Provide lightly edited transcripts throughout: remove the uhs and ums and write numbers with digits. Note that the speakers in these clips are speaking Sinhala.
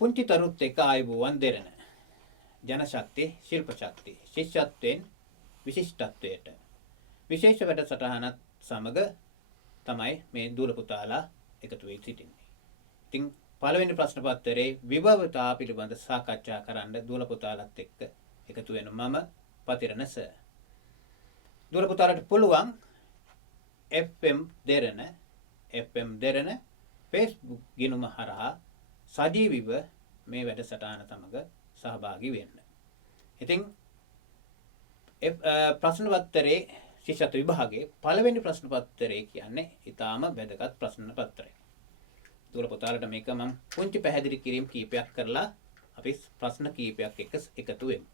පුංචි තරුත් එක්ක ආයුබෝවන් දෙරණ ජනශක්ති ශිල්ප ශක්ති ශිෂ්‍යත්වයෙන් විශිෂ්ටත්වයට විශේෂ වැඩසටහනත් සමග තමයි මේ දූල පුතාලා එකතු වෙයි සිටින්නේ. ඉතින් පළවෙනි ප්‍රශ්න පත්‍රයේ විභවතා පිළිබඳ සාකච්ඡා කරන්න දූල පුතාලත් එක්ක එකතු වෙන මම පතිරණ සර්. දූල පුතාලට පුළුවන් FM දෙරණ Facebook ගිණුම හරහා සජීවීව මේ වැඩසටහන සමග සහභාගී වෙන්න. ඉතින් ප්‍රශ්න පත්‍රයේ ශිෂ්‍යත්ව විභාගයේ පළවෙනි ප්‍රශ්න පත්‍රය කියන්නේ ඊටාම වැදගත් ප්‍රශ්න පත්‍රයක්. දූල පුතාලට මේක මම පුංචි පැහැදිලි කිරීම් කීපයක් කරලා අපි ප්‍රශ්න කීපයක් එක්ක එකතු වෙමු.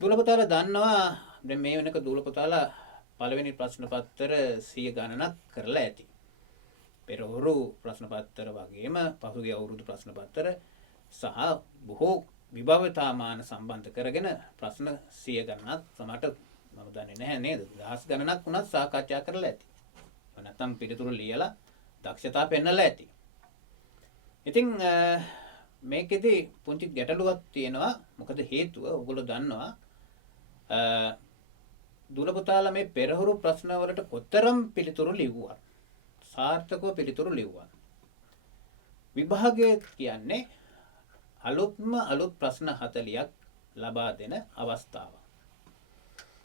දූල පුතාලා දන්නවා දැන් මේ වෙනක දූල පුතාලා පළවෙනි ප්‍රශ්න පත්‍ර 100 ගණනක් කරලා ඇති. පෙරහුරු ප්‍රශ්න පත්‍ර වගේම පසුගිය අවුරුදු ප්‍රශ්න පත්‍ර සහ බොහෝ විභවතාමාන සම්බන්ධ කරගෙන ප්‍රශ්න 100 ගණනක් සමහරට මම දන්නේ නැහැ නේද? දහස් ගණනක් වුණත් සාකච්ඡා කරලා ඇති. නැත්නම් පිළිතුරු ලියලා දක්ෂතා පෙන්නලා ඇති. ඉතින් මේකෙදි පුංචි ගැටලුවක් තියෙනවා. මොකද හේතුව ඔයගොල්ලෝ දන්නවා දූල පුතාලා මේ පෙරහුරු ප්‍රශ්න වලට කොතරම් පිළිතුරු ලිව්වා. සාර්ථකව පිළිතුරු ලිව්වා. විභාගය කියන්නේ අලුත් ප්‍රශ්න 40ක් ලබා දෙන අවස්ථාව.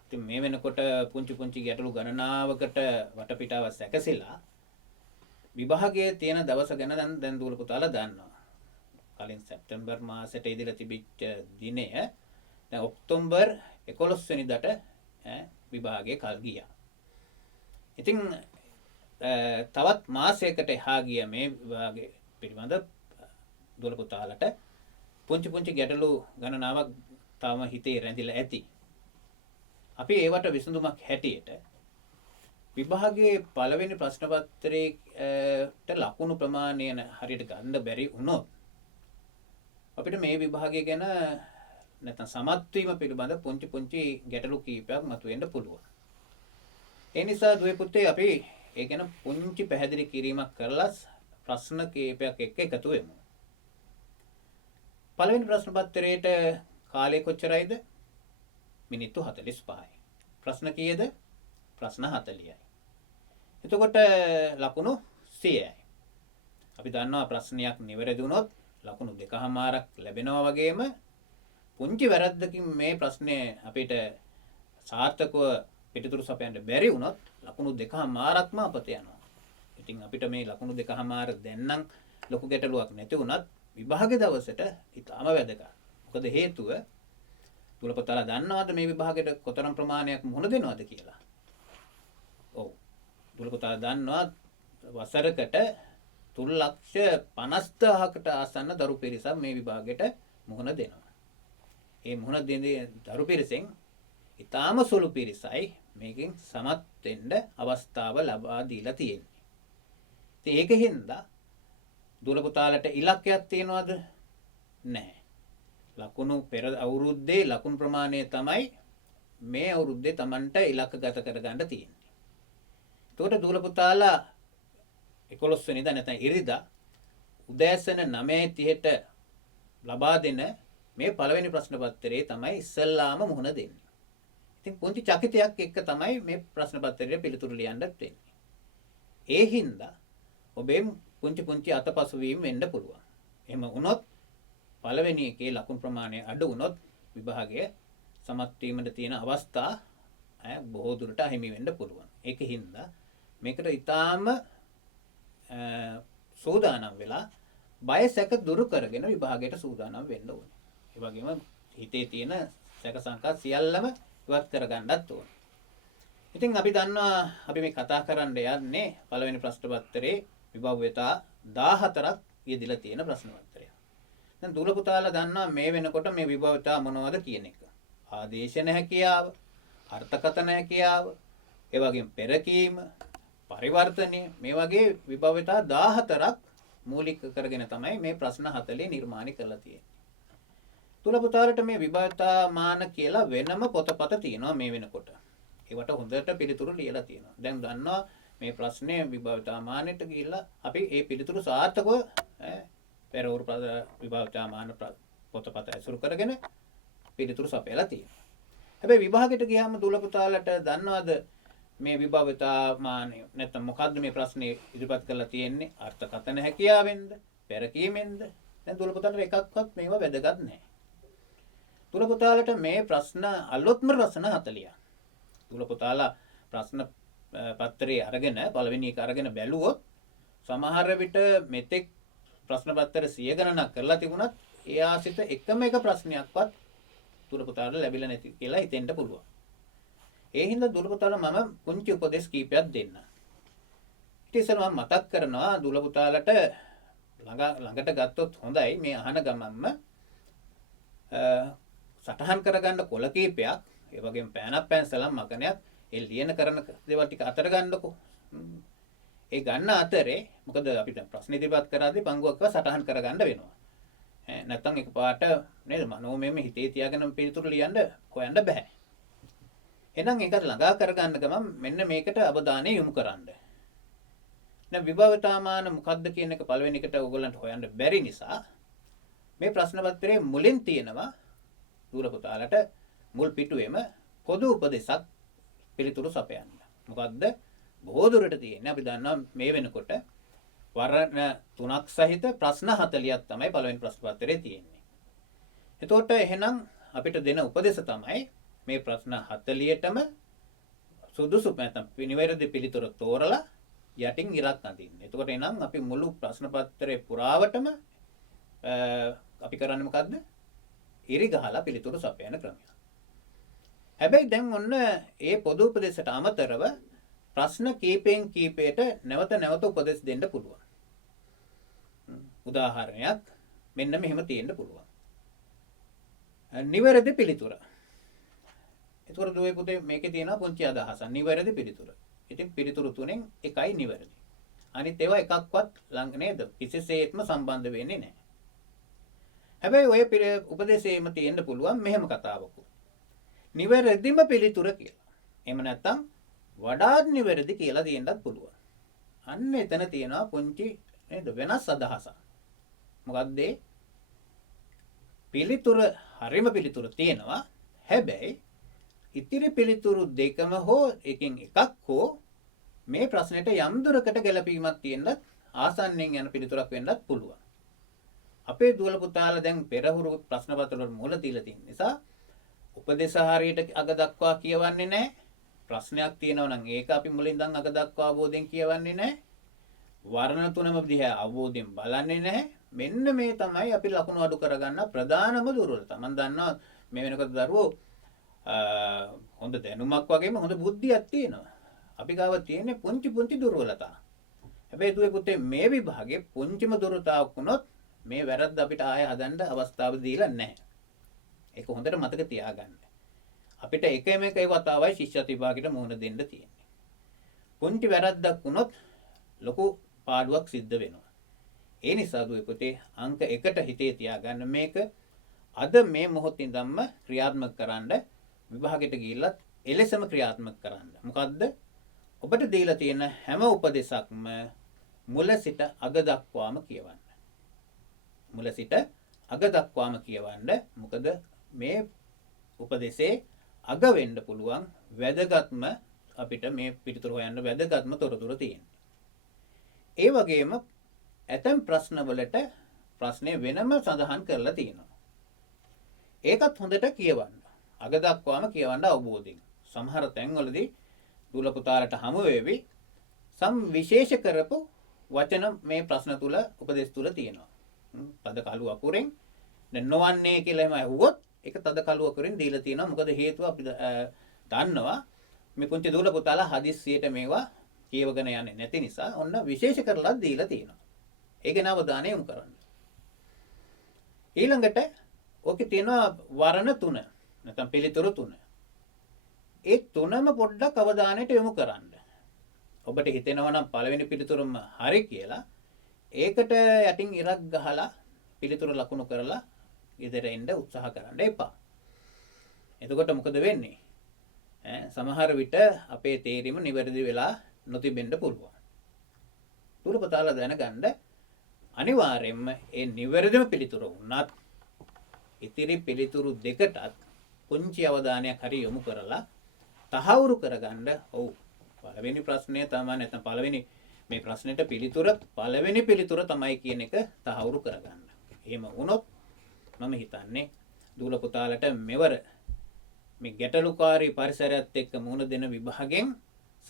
ඉතින් මේ වෙනකොට පුංචි ගැටලු ගණනාවකට වටපිටාව සැකසিলা විභාගයේ තියෙන දවස ගැන දැන් දූල පුතාලා දන්නවා. කලින් සැප්තැම්බර් මාසෙට ඉදිරිය තිබිච්ච දිනය දැන් ඔක්තෝබර් 11 වෙනිදාට විභාගයේ කල් ගියා. ඉතින් තවත් මාසයකට එහා ගිය මේ විභාගයේ පිළිබඳ දූල පුතාලට පුංචි ගැටලු ගණනාවක් තවම හිතේ රැඳිලා ඇති. අපි ඒවට විසඳුමක් හැටියට විභාගයේ පළවෙනි ප්‍රශ්න පත්‍රයේට ලකුණු ප්‍රමාණය හරියට ගන්න බැරි වුණොත් අපිට මේ විභාගය ගැන නැත්නම් සමත් වීම පිළිබඳ පුංචි ගැටලු කීපයක් මතුවෙන්න පුළුවන්. ඒ නිසා දුවේ පුතේ අපි ඒ ගැන පුංචි පැහැදිලි කිරීමක් කරලා ප්‍රශ්න කීපයක් එක්ක එකතු වෙමු. පළවෙනි ප්‍රශ්න පත්‍රයේට කාලය කොච්චරයිද? මිනිත්තු 45යි. ප්‍රශ්න කීයද? ප්‍රශ්න 40යි. එතකොට ලකුණු 100යි. අපි දන්නවා ප්‍රශ්නයක් නිවැරදි වුණොත් ලකුණු 2මාරක් ලැබෙනවා වගේම පුංචි වැරද්දකින් මේ ප්‍රශ්නේ අපිට සාර්ථකව පිළිතුරු සපයන්න බැරි වුණොත් ලකුණු 2මාරක්ම අපත යනවා. ඉතින් අපිට මේ ලකුණු 2මාර දෙන්නම් ලොකු ගැටලුවක් නැති වුණත් විභාගයේ දවසට ඊටාම වැදගත්. මොකද හේතුව දූල පුතාලා දන්නවද මේ විභාගයට කොතරම් ප්‍රමාණයක් මුහුණ දෙනවද කියලා? ඔව්. දූල පුතාලා දන්නවා වසරකට 3,50,000කට ආසන්න දරු පිරිසක් මේ විභාගයට මුහුණ දෙනවා. ඒ මුහුණ දෙන දරු පිරිසෙන් ඊටාම සුළු පිරිසයි මේකෙන් සමත් වෙන්න අවස්ථාව ලබා දීලා තියෙන්නේ. ඉතින් ඒකින්ද දූල පුතාලට ඉලක්කයක් තියනවද? නැහැ. ලකුණු පෙර අවුරුද්දේ ලකුණු ප්‍රමාණය තමයි මේ අවුරුද්දේ Tamanට ඉලක්කගත කරගන්න තියෙන්නේ. එතකොට දූල පුතාලා 11 වෙනිදා නැත්නම් ඉරිදා උදෑසන 9:30ට ලබා දෙන මේ පළවෙනි ප්‍රශ්න පත්‍රයේ තමයි ඉස්සල්ලාම මුහුණ දෙන්නේ. ඉතින් පුංචි චකිතයක් එක්ක තමයි මේ ප්‍රශ්න පත්‍රයේ පිළිතුරු ලියන්නත් වෙන්නේ. ඒ හින්දා ඔබේ පුංචි අතපසු වීම වෙන්න පුළුවන්. එහෙම වුණොත් පළවෙනි එකේ ලකුණු ප්‍රමාණය අඩු වුණොත් විභාගය සමත් වීමට තියෙන අවස්ථා බොහෝ දුරට අහිමි වෙන්න පුළුවන්. ඒකින්ද මේකට ඊටාම සූදානම් වෙලා බය සැක දුරු කරගෙන විභාගයට සූදානම් වෙන්න ඕනේ. ඒ වගේම හිතේ තියෙන සැක සංකා සියල්ලම ඉවත් කරගන්නත් ඕනේ. ඉතින් අපි දන්නවා අපි මේ කතා කරන්න යන්නේ පළවෙනි ප්‍රශ්න පත්‍රයේ විභව්‍යතා 14ක් යෙදিলা තියෙන ප්‍රශ්න පත්‍රයක්. දැන් දූල පුතාලා දන්නවා මේ වෙනකොට මේ විභව්‍යතා මොනවද කියන එක. ආදේශන හැකියාව, අර්ථකථන හැකියාව, ඒ වගේම පෙරකීම, පරිවර්තනය මේ වගේ විභව්‍යතා 14ක් මූලික කරගෙන තමයි මේ ප්‍රශ්න 40 නිර්මාණය කරලා තියෙන්නේ. දූල පුතාලට මේ විභව්‍යතා මාන කියලා වෙනම පොතපත තියෙනවා මේ වෙනකොට. ඒවට හොඳට පිළිතුරු ලියලා තියෙනවා. දැන් දන්නවා මේ ප්‍රශ්නේ විභව්‍යතා මානෙට ගිහිල්ලා අපි ඒ පිළිතුරු සාර්ථකව පෙරහුරු විභාගාමාන පොතපත ඇසුරු කරගෙන පිළිතුරු සපයලා තියෙනවා. හැබැයි විභාගෙට ගියාම දුල පුතාලට දන්නවද මේ විභාවිතාමානය නැත්නම් මොකද්ද මේ ප්‍රශ්නේ ඉදිරිපත් කරලා තියෙන්නේ? අර්ථකථන හැකියාවෙන්ද? පෙරකීමෙන්ද? දැන් දුල පුතාලට එකක්වත් මේවා වැදගත් නැහැ. දුල පුතාලට මේ ප්‍රශ්න අලුත්ම ප්‍රශ්න 40ක්. දුල පුතාලා ප්‍රශ්න පත්‍රය අරගෙන පළවෙනි එක අරගෙන බැලුවොත් සමහර විට මෙතෙක් ප්‍රශ්න පත්‍ර 100 ගණනක් කරලා තිබුණත් ඒ ආසිත එකම එක ප්‍රශ්නයක්වත් දුල පුතාලට ලැබිලා නැති කියලා හිතෙන්න පුළුවන්. ඒ හින්දා දුල පුතාලා මම පුංචි උපදේශ කීපයක් දෙන්න. ඊට ඉස්සෙල්ලා මම මතක් කරනවා දුල පුතාලට ළඟට ගත්තොත් හොඳයි මේ අහන ගමන්ම සටහන් කරගන්න කොළ කීපයක් ඒ වගේම පෑනක් පැන්සලක් මකනයක් ඒ ලියන කරන දේවල් ටික අතර ගන්නකො. ඒ ගන්න අතරේ මොකද අපිට ප්‍රශ්න ඉදිරිපත් කරද්දී පංගුවක්ව සටහන් කරගන්න වෙනවා. නැත්තම් එකපාරට නේද මනෝමයම හිතේ තියාගෙන පිළිතුරු ලියන්න හොයන්න බෑ. එහෙනම් ඒක ළඟා කරගන්න ගමන් මෙන්න මේකට අවධානය යොමු කරන්න. දැන් විභාවිතාමාන මොකද්ද කියන එක පළවෙනි එකට ඕගොල්ලන්ට හොයන්න බැරි නිසා මේ ප්‍රශ්න පත්‍රයේ මුලින් තියෙනවා දුර පුතාලට මුල් පිටුවේම පොදු උපදේශක් පිළිතුරු සපයන්න. මොකද්ද? බොහෝ දුරට තියෙන්නේ අපි දන්නවා මේ වෙනකොට වර්ණ 3ක් සහිත ප්‍රශ්න 40ක් තමයි පළවෙනි ප්‍රශ්න පත්‍රයේ තියෙන්නේ. එතකොට එහෙනම් අපිට දෙන උපදේශ තමයි මේ ප්‍රශ්න 40ටම සුදුසු නැත්නම් නිවැරදි පිළිතුර තෝරලා යටින් ඉරක් අඳින්න. එතකොට එහෙනම් අපි මුළු ප්‍රශ්න පත්‍රයේ පුරාවටම අපි කරන්නේ මොකද්ද? ඉරි ගහලා පිළිතුරු සපයන ක්‍රමය. හැබැයි දැන් ඔන්න ඒ පොදු උපදේශයට අමතරව ප්‍රශ්න කීපෙන් කීපයට නැවත නැවත උපදෙස් දෙන්න පුළුවන්. උදාහරණයක් මෙන්න මෙහෙම තියෙන්න පුළුවන්. නිවැරදි පිළිතුර. ඒතකොට දුවේ පුතේ මේකේ තියෙනවා පුංචි අදහසක්. නිවැරදි පිළිතුර. ඉතින් පිළිතුරු තුනෙන් එකයි නිවැරදි. අනිත් ඒවා එකක්වත් ළඟ නේද? කිසිසේත්ම සම්බන්ධ වෙන්නේ නැහැ. හැබැයි ඔය උපදේශයේම තියෙන්න පුළුවන් මෙහෙම කතාවක. නිවැරදිම පිළිතුර කියලා. එහෙම නැත්නම් වඩාත් නිවැරදි කියලා තියෙන්නත් පුළුවන්. අන්න එතන තියෙනවා පුංචි නේද වෙනස් අදහසක්. මොකද්ද? පිළිතුර හරිම පිළිතුර තියෙනවා. හැබැයි ඉතිරි පිළිතුරු දෙකම හෝ එකකින් එකක් හෝ මේ ප්‍රශ්නෙට යම් දුරකට ගැළපීමක් තියෙනත් ආසන්නෙන් යන පිළිතුරක් වෙන්නත් පුළුවන්. අපේ දුවල පුතාලා දැන් පෙරහුරු ප්‍රශ්න පත්‍ර වල මුල තියලා තියෙන නිසා උපදේශ හරියට අග දක්වා කියවන්නේ නැහැ. ප්‍රශ්නයක් තියෙනවා නම් ඒක අපි මුලින් ඉඳන් අග දක්වා අවබෝධයෙන් කියවන්නේ නැහැ. වර්ණ තුනම දිහා අවබෝධයෙන් බලන්නේ නැහැ. මෙන්න මේ තමයි අපි ලකුණු අඩු කරගන්න ප්‍රධානම දුර්වලතා. මම දන්නවා මේ වෙනකොට දරුවෝ හොඳ දැනුමක් වගේම හොඳ බුද්ධියක් තියෙනවා. අපි ගාව තියෙන්නේ පුංචි පුංචි දුර්වලතා. හැබැයි දුවේ පුතේ මේ විභාගේ පුංචිම දුර්වලතාවක් වුණොත් මේ වැරද්ද අපිට ආය හදන්න අවස්ථාව දීලා නැහැ. ඒක හොඳට මතක තියාගන්න. අපිට එකම එක වතාවයි ශිෂ්‍යත්ව විභාගෙට මුහුණ දෙන්න තියෙන්නේ. පුංචි වැරද්දක් වුණොත් ලොකු පාඩුවක් සිද්ධ වෙනවා. ඒ නිසා දුවේ පුතේ අංක 1ට හිතේ තියාගන්න මේක අද මේ මොහොතින් ධම්ම ක්‍රියාත්මක කරන්න විභාගෙට ගිහිල්ලත් එලෙසම ක්‍රියාත්මක කරන්න. මොකද්ද? ඔබට දීලා තියෙන හැම උපදේශක්ම මුල සිට අග දක්වාම කියවන්න. මුල සිට අග දක්වාම කියවන්න. මොකද මේ උපදේශේ අග වෙන්න පුළුවන් වැදගත්ම අපිට මේ පිළිතුරු හොයන්න වැදගත්ම තොරතුරු තියෙනවා. ඒ වගේම ඇතම් ප්‍රශ්නවලට ප්‍රශ්නේ වෙනම සඳහන් කරලා තියෙනවා. ඒකත් හොඳට කියවන්න. අග දක්වාම කියවන්න අවබෝධයෙන්. සමහර තැන්වලදී දුල පුතාලට හමු වෙවි විශේෂ කරපු වචන මේ ප්‍රශ්න තුල උපදේශ තුල තියෙනවා. තද කළු අකුරෙන් දැන් නොවන්නේ කියලා එහෙම ඇහුවොත් ඒක තද කළු අකුරෙන් දීලා තියෙනවා. මොකද හේතුව අපි දන්නවා මේ පුංචි දුල පුතාලා හදිස්සියට මේවා කියවගෙන යන්නේ නැති නිසා ඔන්න විශේෂ කරලා දීලා තියෙනවා. ඒක න අවධානය යොමු කරන්න. ඊළඟට ඔකේ තියෙනවා වර්ණ 3 නැත්නම් පිළිතුරු 3. ඒ තුනම පොඩ්ඩක් අවධානයට යොමු කරන්න. ඔබට හිතෙනවා නම් පළවෙනි පිළිතුරම හරි කියලා ඒකට යටින් ඉරක් ගහලා පිළිතුරු ලකුණු කරලා ඉදිරියට එන්න උත්සාහ කරන්න එපා. එතකොට මොකද වෙන්නේ? සමහර විට අපේ තේරීම නිවැරදි වෙලා නොතිබෙන්න පුළුවන්. දුරපතාලා දැනගන්න අනිවාර්යයෙන්ම ඒ නිවැරදිම පිළිතුර වුණත් ඉතිරි පිළිතුරු දෙකටත් පුංචි අවධානයක් හරි යොමු කරලා තහවුරු කරගන්න. ඔව් පළවෙනි ප්‍රශ්නය තමයි නැත්නම් පළවෙනි මේ ප්‍රශ්නෙට පිළිතුර පළවෙනි පිළිතුර තමයි කියන එක තහවුරු කරගන්න. එහෙම වුණොත් මම හිතන්නේ දූල පුතාලට මෙවර මේ ගැටලුකාරී පරිසරයත් එක්ක මුහුණ දෙන විභාගයෙන්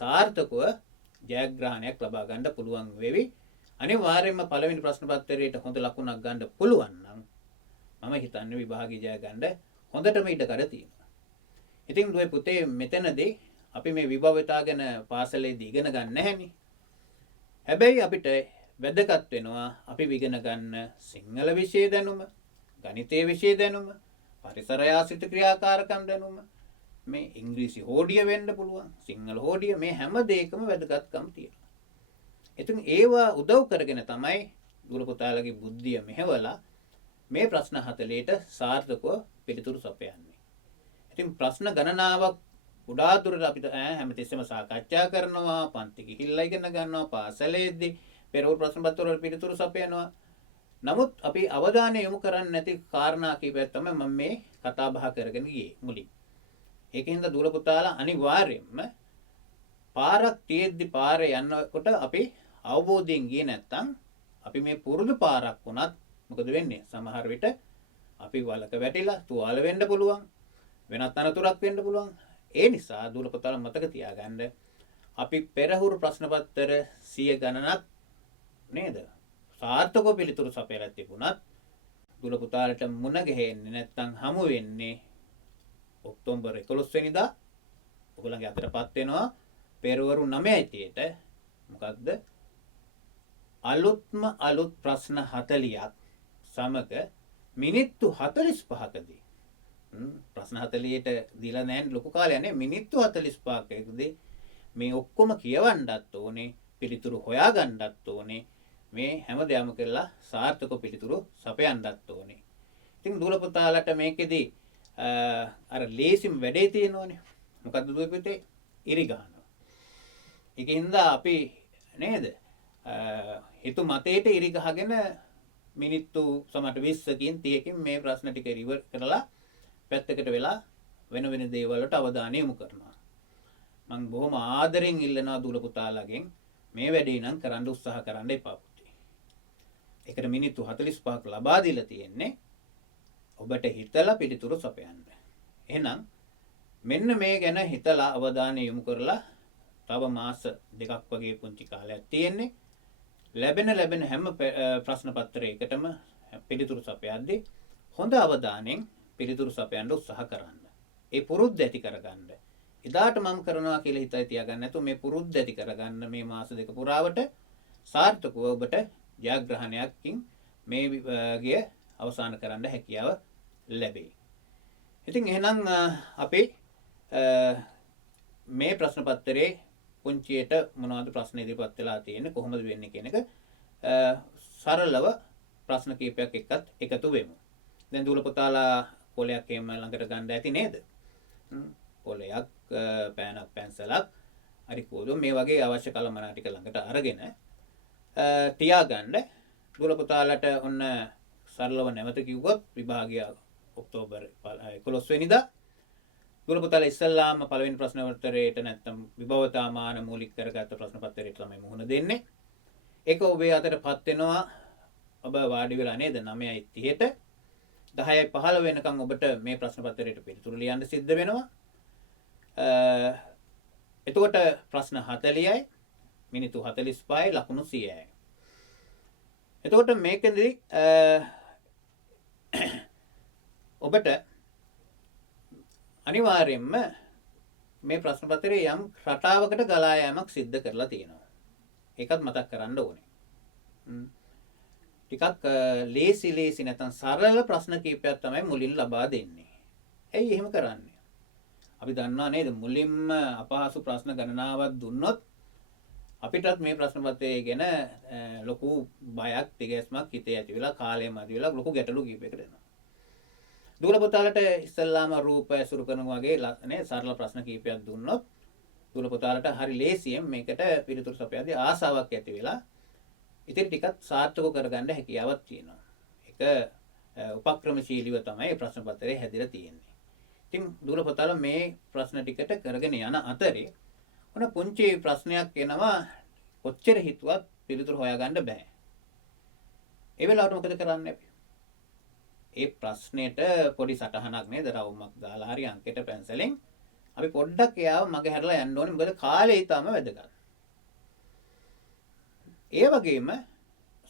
සාර්ථකව ජයග්‍රහණයක් ලබා ගන්න පුළුවන් වෙවි. අනිවාර්යයෙන්ම පළවෙනි ප්‍රශ්න පත්‍රයට හොඳ ලකුණක් ගන්න පුළුවන් නම් මම හිතන්නේ විභාගය ජය ගන්න හොඳටම ඉඩකඩ තියෙනවා. ඉතින් දුවේ පුතේ මෙතනදී අපි මේ විභවතා ගැන පාසලේදී ඉගෙන ගන්න නැහැනේ. හැබැයි අපිට වැදගත් වෙනවා අපි ඉගෙන ගන්න සිංහල විෂය දැනුම, ගණිතයේ විෂය දැනුම, පරිසරය ආශ්‍රිත ක්‍රියාකාරකම් දැනුම, මේ ඉංග්‍රීසි හෝඩිය වෙන්න පුළුවන්, සිංහල හෝඩිය, මේ හැම දෙයකම වැදගත්කම් තියෙනවා. ඉතින් ඒවා උදව් කරගෙන තමයි දුර පුතාලගේ බුද්ධිය මෙහෙवला මේ ප්‍රශ්න 40ට සාර්ථකව පිළිතුරු සපයන්නේ. ඉතින් ප්‍රශ්න ගණනාවක් උඩා දුරට අපිට හැමතිස්සෙම සාකච්ඡා කරනවා, පන්ති ගිහිල්ලා ඉගෙන ගන්නවා, පාසලේදී පෙරවරු ප්‍රශ්න පත්‍ර වල පිළිතුරු සපයනවා. නමුත් අපි අවධානය යොමු කරන්නේ නැති කාරණා කීපයක් තමයි මම මේ කතා බහ කරගෙන ගියේ මුලින්. ඒකින්ද දුර පුතාලා අනිවාර්යයෙන්ම පාරක් තියෙද්දි පාරේ යනකොට අපි අවබෝධයෙන් ගියේ නැත්නම් අපි මේ පුරුදු පාරක් වුණත් මොකද වෙන්නේ? සමහර විට අපි වලක වැටිලා තුවාල වෙන්න පුළුවන්. වෙනත් අනතුරක් වෙන්න පුළුවන්. ඒ නිසා දුර පුතාලා මතක තියාගන්න අපි පෙරහුරු ප්‍රශ්න පත්‍ර 100 ගණනක් නේද? සාර්ථකව පිළිතුරු සපයලා තිබුණත් දුර පුතාලට මුණ ගැහෙන්නේ නැත්නම් හමු වෙන්නේ ඔක්තෝබර් 11 වෙනිදා ඔයගොල්ලන්ගේ අතටපත් වෙනවා පෙරවරු 9ට මොකද්ද අලුත් ප්‍රශ්න 40ක් සමග මිනිත්තු 45කදී ප්‍රශ්න 40ට දීලා නැහැ ලොකු කාලයක් නේ මිනිත්තු 45කදී මේ ඔක්කොම කියවන්නත් ඕනේ පිළිතුරු හොයාගන්නත් ඕනේ මේ හැම දෙයක්ම කරලා සාර්ථක පිළිතුරු සපයන්නත් ඕනේ. ඉතින් දුර පුතාලට මේකෙදි අර ලේසිම වැඩේ තියෙනවනේ. මොකද්ද දුවේ පුතේ? ඉරි ගන්නවා. ඒකින්ද අපි නේද? හිතු මතේට ඉරි ගහගෙන මිනිත්තු සමහර 20කින් 30කින් මේ ප්‍රශ්න ටික රිවර් කරලා පැත්තකට වෙලා වෙන වෙන දේවල් වලට අවධානය යොමු කරනවා. මම බොහොම ආදරෙන් ඉල්ලනවා දුර පුතාලගෙන් මේ වැඩේ නම් කරන්න උත්සාහ කරන්න එපා පුතේ. ඒකට මිනිත්තු 45ක් ලබා දීලා තියෙන්නේ ඔබට හිතලා පිළිතුරු සපයන්න. එහෙනම් මෙන්න මේ ගැන හිතලා අවධානය යොමු කරලා තව මාස 2ක් වගේ පුංචි කාලයක් තියෙන්නේ. ලැබෙන හැම ප්‍රශ්න පත්‍රයකටම පිළිතුරු සපයද්දී හොඳ අවධානයෙන් පිළිතුරු සපයන්න උත්සාහ කරන්න. ඒ පුරුද්ද ඇති කරගන්න. එදාට මම කරනවා කියලා හිතයි තියාගන්න නැතුව මේ පුරුද්ද ඇති කරගන්න මේ මාස දෙක පුරාවට සාර්ථකව ඔබට ජයග්‍රහණයකින් මේ විභාගය අවසන් කරන්න හැකියාව ලැබෙයි. ඉතින් එහෙනම් අපි මේ ප්‍රශ්න පත්‍රයේ පුංචියට මොනවද ප්‍රශ්න ඉදිරිපත් වෙලා තියෙන්නේ කොහොමද වෙන්නේ කියන එක සරලව ප්‍රශ්න කීපයක් එක්කත් එකතු වෙමු. දැන් දුල පුතාලා පොලයක් එහෙම ළඟට ගන්න ඇති නේද? පොලයක් පෑනක් පැන්සලක් හරි කෝදුව මේ වගේ අවශ්‍ය කලමනා ටික ළඟට අරගෙන තියාගන්න. දුල පුතාලට ඔන්න සරලව නැවත කිව්වොත් විභාගය ඔක්තෝබර් 11 වෙනිදා දුර පුතාලා ඉස්සල්ලාම පළවෙනි ප්‍රශ්න පත්‍රයට නැත්නම් විභවතාමාන මූලික කරගත්ත ප්‍රශ්න පත්‍රයට තමයි මුහුණ දෙන්නේ. ඒක ඔබේ අතටපත් වෙනවා. ඔබ වාඩි වෙලා නේද 9:30ට 10:15 වෙනකන් ඔබට මේ ප්‍රශ්න පත්‍රයට පිළිතුරු ලියන්න සිද්ධ වෙනවා. එතකොට ප්‍රශ්න 40යි මිනිත්තු 45යි ලකුණු 100යි. එතකොට මේකෙදී ඔබට අනිවාර්යයෙන්ම මේ ප්‍රශ්න පත්‍රයේ යම් රටාවකට ගලා යාමක් සිද්ධ කරලා තියෙනවා. ඒකත් මතක් කරන්න ඕනේ. ටිකක් ලේසි නැත්නම් සරල ප්‍රශ්න කීපයක් තමයි මුලින් ලබා දෙන්නේ. ඇයි එහෙම කරන්නේ? අපි දන්නවා නේද මුලින්ම අපහසු ප්‍රශ්න ගණනාවක් දුන්නොත් අපිටත් මේ ප්‍රශ්න පත්‍රය ගැන ලොකු බයක් තිගැස්මක් හිතේ ඇති වෙලා කාලය මදි වෙලා ලොකු ගැටලු කීපයකට එනවා. දුර පුතාලට ඉස්සල්ලාම රූප ඇසුරු කරනවා වගේ නේ සරල ප්‍රශ්න කීපයක් දුන්නොත් දුර පුතාලට හරි ලේසියෙන් මේකට පිළිතුරු සපයද්දී ආසාවක් ඇති වෙලා ඉතින් ටිකක් සාර්ථක කරගන්න හැකියාවක් තියෙනවා. ඒක උපක්‍රමශීලීව තමයි ප්‍රශ්න පත්‍රය හැදිලා තියෙන්නේ. ඉතින් දුර පුතාලා මේ ප්‍රශ්න ටිකට කරගෙන යන අතරේ ඔන්න පුංචි ප්‍රශ්නයක් එනවා කොච්චර හිතුවත් පිළිතුරු හොයාගන්න බෑ. ඒ වෙලාවට මොකද කරන්නේ අපි? ඒ ප්‍රශ්නෙට පොඩි සටහනක් නේද රවුමක් දාලා හරි අංකෙට පැන්සලෙන් අපි පොඩ්ඩක් එයාව මග හැරලා යන්න ඕනේ. මොකද කාලය ඊටම වැදගත්. ඒ වගේම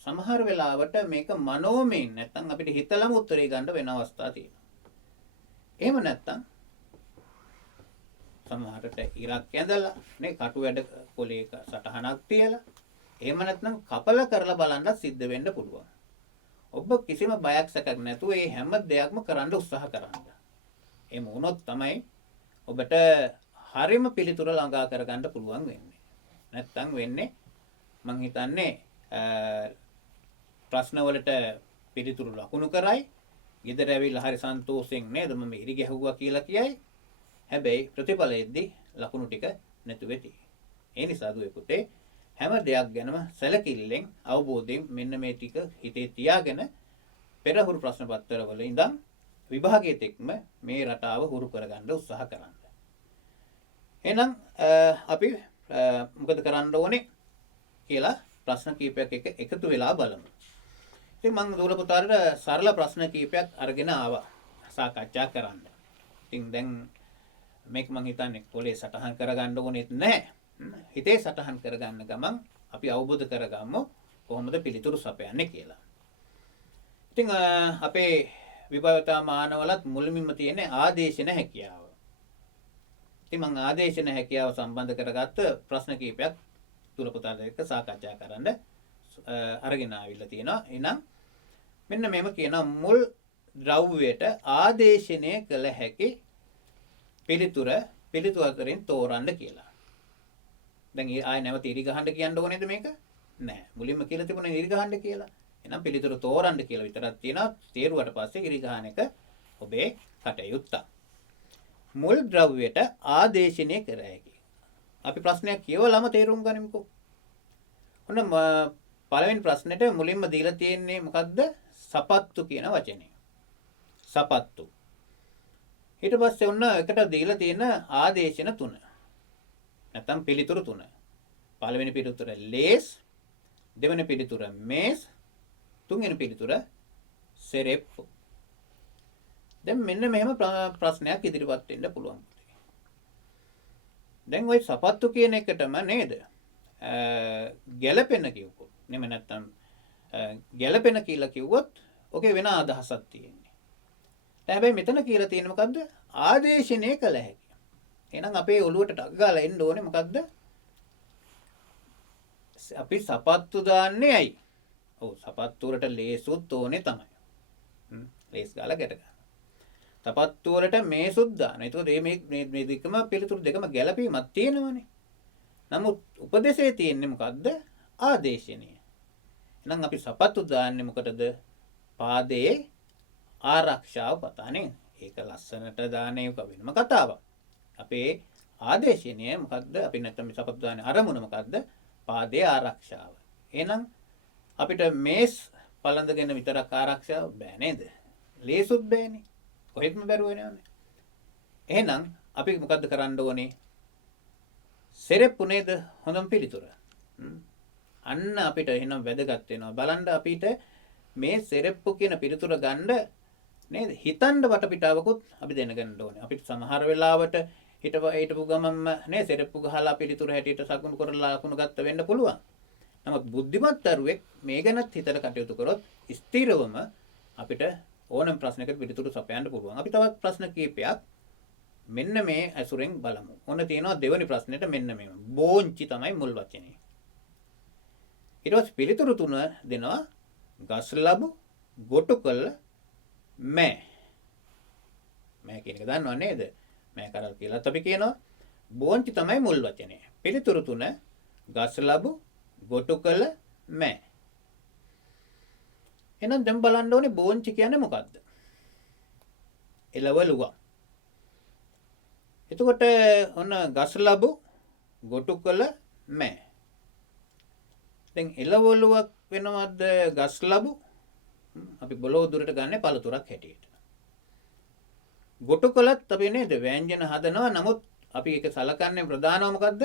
සමහර වෙලාවට මේක මනෝමයෙන් නැත්තම් අපිට හිතලම උත්තරේ ගන්න වෙන අවස්ථා තියෙනවා. එහෙම නැත්තම් සමහරට ඉරක් ඇඳලා නේ කටු වැඩ කොලේක සටහනක් තියලා එහෙම නැත්නම් කපල කරලා බලන්න සිද්ධ වෙන්න පුළුවන්. ඔබ කිසිම බයක් සැකක් නැතුව මේ හැම දෙයක්ම කරන්න උත්සාහ කරන්න. එහෙම වුණොත් තමයි ඔබට හරිම පිළිතුර ළඟා කරගන්න පුළුවන් වෙන්නේ. නැත්තම් වෙන්නේ මං හිතන්නේ ප්‍රශ්න වලට පිළිතුරු ලකුණු කරයි. ගෙදර ඇවිල්ලා හරි සන්තෝෂෙන් නේද මම ඉරි ගැහුවා කියලා කියයි. හැබැයි ප්‍රතිඵලයේදී ලකුණු ටික නැතු වෙති. ඒ නිසා දුවේ පුතේ හැම දෙයක් ගැනම සැලකිල්ලෙන් අවබෝධයෙන් මෙන්න මේ ටික හිතේ තියාගෙන පෙරහුරු ප්‍රශ්න පත්‍රවල ඉඳන් විභාගයේ තෙක්ම මේ රටාව හුරු කරගන්න උත්සාහ කරන්න. එහෙනම් අපි මොකද කරන්න ඕනේ කියලා ප්‍රශ්න කීපයක් එකතු වෙලා බලමු. ඉතින් මම දුවල පුතාට සරල ප්‍රශ්න කීපයක් අරගෙන ආවා සාකච්ඡා කරන්න. ඉතින් දැන් මේක මං හිතන්නේ කොලේ සටහන් කරගන්න ඕනෙත් නැහැ. හිතේ සටහන් කරගන්න ගමන් අපි අවබෝධ කරගමු කොහොමද පිළිතුරු සපයන්නේ කියලා. ඉතින් අපේ විභාගතා මානවලත් මුලින්ම තියෙන ආදේශන හැකියාව. ඉතින් මම ආදේශන හැකියාව සම්බන්ධ කරගත්ත ප්‍රශ්න කීපයක් තුල පුතාට එක්ක සාකච්ඡා කරන්න අරගෙන ආවිල්ලා තියෙනවා. එහෙනම් මෙන්න මේව කියන මුල් ද්‍රව්‍යයට ආදේශනය කළ හැකි පිළිතුරු අතරින් තෝරන්න කියලා. දැන් ආය නැවත ඉරි ගහන්න කියන්න ඕනේද මේක? නෑ. මුලින්ම කියලා තිබුණා ඉරි ගහන්න කියලා. එහෙනම් පිළිතුරු තෝරන්න කියලා විතරක් තියෙනවා. තේරුවට පස්සේ ඉරි ගහන එක ඔබේ කටයුත්ත. මුල් ද්‍රව්‍යයට ආදේශනය කර හැකි. අපි ප්‍රශ්නයක් කියවලම තේරුම් ගනිමුකෝ. ඔන්න පළවෙනි ප්‍රශ්නෙට මුලින්ම දීලා තියෙන්නේ මොකද්ද? සපත්තු කියන වචනේ. සපත්තු. ඊට පස්සේ ඔන්න එකට දීලා තියෙන ආදේශන 3. නැත්නම් පිළිතුරු 3. පළවෙනි පිළිතුර ලේස්, දෙවෙනි පිළිතුර මේස්, තුන්වෙනි පිළිතුර සෙරෙප්පු. දැන් මෙන්න මෙහෙම ප්‍රශ්නයක් ඉදිරිපත් වෙන්න පුළුවන්. දැන් ওই සපත්තු කියන එකටම නේද? ගැළපෙන කිව්වොත් නෙමෙයි නැත්නම් ගැළපෙන කියලා කිව්වොත් ඔකේ වෙන අදහසක් තියෙන්නේ. හැබැයි මෙතන කියලා තියෙන්නේ මොකද්ද? ආදේශනය කළ හැකි. එහෙනම් අපේ ඔළුවට ටක් ගාලා එන්න ඕනේ මොකද්ද? අපි සපත්තු දාන්නේ ඇයි? ඔව් සපත්තු වලට ලේසුත් ඕනේ තමයි. ලේස් ගාලා ගැට ගන්න. සපත්තු වලට මේසුත් දාන. ඒතකොට මේ දෙකම පිළිතුරු දෙකම ගැළපීමක් තියෙනවනේ. නමුත් උපදේශයේ තියෙන්නේ මොකද්ද? ආදේශනය. එහෙනම් අපි සපත්තු දාන්නේ මොකටද? පාදයේ ආරක්ෂාව පතානේ. ඒක ලස්සනට දාන එක වෙනම කතාවක්. අපේ ආදේශනය මොකද්ද? අපි නැත්නම් මේ සපත්තු දාන්නේ අරමුණ මොකද්ද? පාදයේ ආරක්ෂාව. එහෙනම් අපිට මේස් පළඳගෙන විතරක් ආරක්ෂාව බෑ නේද? ලේසුත් බෑනේ. කොහෙත්ම බැරුව වෙනවනේ. එහෙනම් අපි මොකද්ද කරන්න ඕනේ? සෙරෙප්පු නේද හොඳම පිළිතුර. අන්න අපිට එහෙනම් වැදගත් වෙනවා. බලන්න අපිට මේ සෙරෙප්පු කියන පිළිතුර ගන්න නේද? හිතන්න වටපිටාවකුත් අපි දැනගන්න ඕනේ. අපිට සමහර වෙලාවට හිටපු ගමන්ම නේ සෙරෙප්පු ගහලා පිළිතුර හැටියට සකුණු කරලා ලකුණු ගත්ත වෙන්න පුළුවන්. නමුත් බුද්ධිමත් දරුවෙක් මේ ගැනත් හිතලා කටයුතු කරොත් ස්ථිරවම අපිට ඕනම ප්‍රශ්නයකට පිළිතුරු සපයන්න පුළුවන්. අපි තවත් ප්‍රශ්න කීපයක් මෙන්න මේ ඇසුරෙන් බලමු. ඔන්න තියෙනවා දෙවෙනි ප්‍රශ්නෙට මෙන්න මේව. බෝංචි තමයි මුල් වචනේ. ඊට පස්සේ පිළිතුරු 3 දෙනවා. ගස් ලැබු, ගොටුකල, මෑ. මෑ කියන එක දන්නව නේද? මෑ කරල් කියලාත් අපි කියනවා. බෝංචි තමයි මුල් වචනේ. පිළිතුරු 3 ගස් ලැබු, ගොටුකල, මෑ. එහෙනම් දැන් බලන්න ඕනේ බෝංචි කියන්නේ මොකද්ද? එළවලුවා. එතකොට ඔන්න ගස් ලැබු, ගොටුකල, මෑ. දැන් එළවලුවක් වෙනවද ගස් ලැබු? අපි බොලෝ දුරට ගන්න පළතුරක් හැටියට. ගොටු කළත් අපි නේද ව්‍යංජන හදනවා. නමුත් අපි ඒක සලකන්නේ ප්‍රධානම මොකද්ද?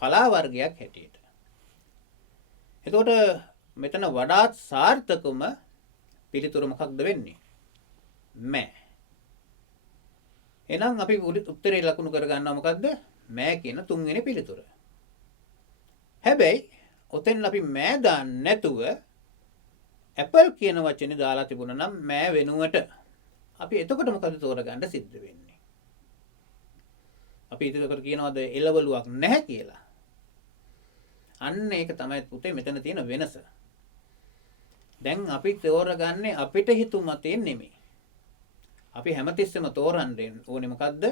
පලා වර්ගයක් හැටියට. එතකොට මෙතන වඩාත් සාර්ථකම පිළිතුර මොකක්ද වෙන්නේ? මෑ. එහෙනම් අපි උත්තරේ ලකුණු කරගන්නවා මොකද්ද? මෑ කියන තුන්වෙනි පිළිතුර. හැබැයි ඔතෙන් අපි මෑ දාන්නේ නැතුව ඇපල් කියන වචනේ දාලා තිබුණා නම් මෑ වෙනුවට අපි එතකොට මොකද තෝරගන්න සිද්ධ වෙන්නේ? අපි එතකොට කියනවාද එළවලුවක් නැහැ කියලා. අන්න ඒක තමයි පුතේ මෙතන තියෙන වෙනස. දැන් අපි තෝරගන්නේ අපිට හිතුමතේ නෙමෙයි. අපි හැමතිස්සෙම තෝරන්නේ ඕනේ මොකද්ද?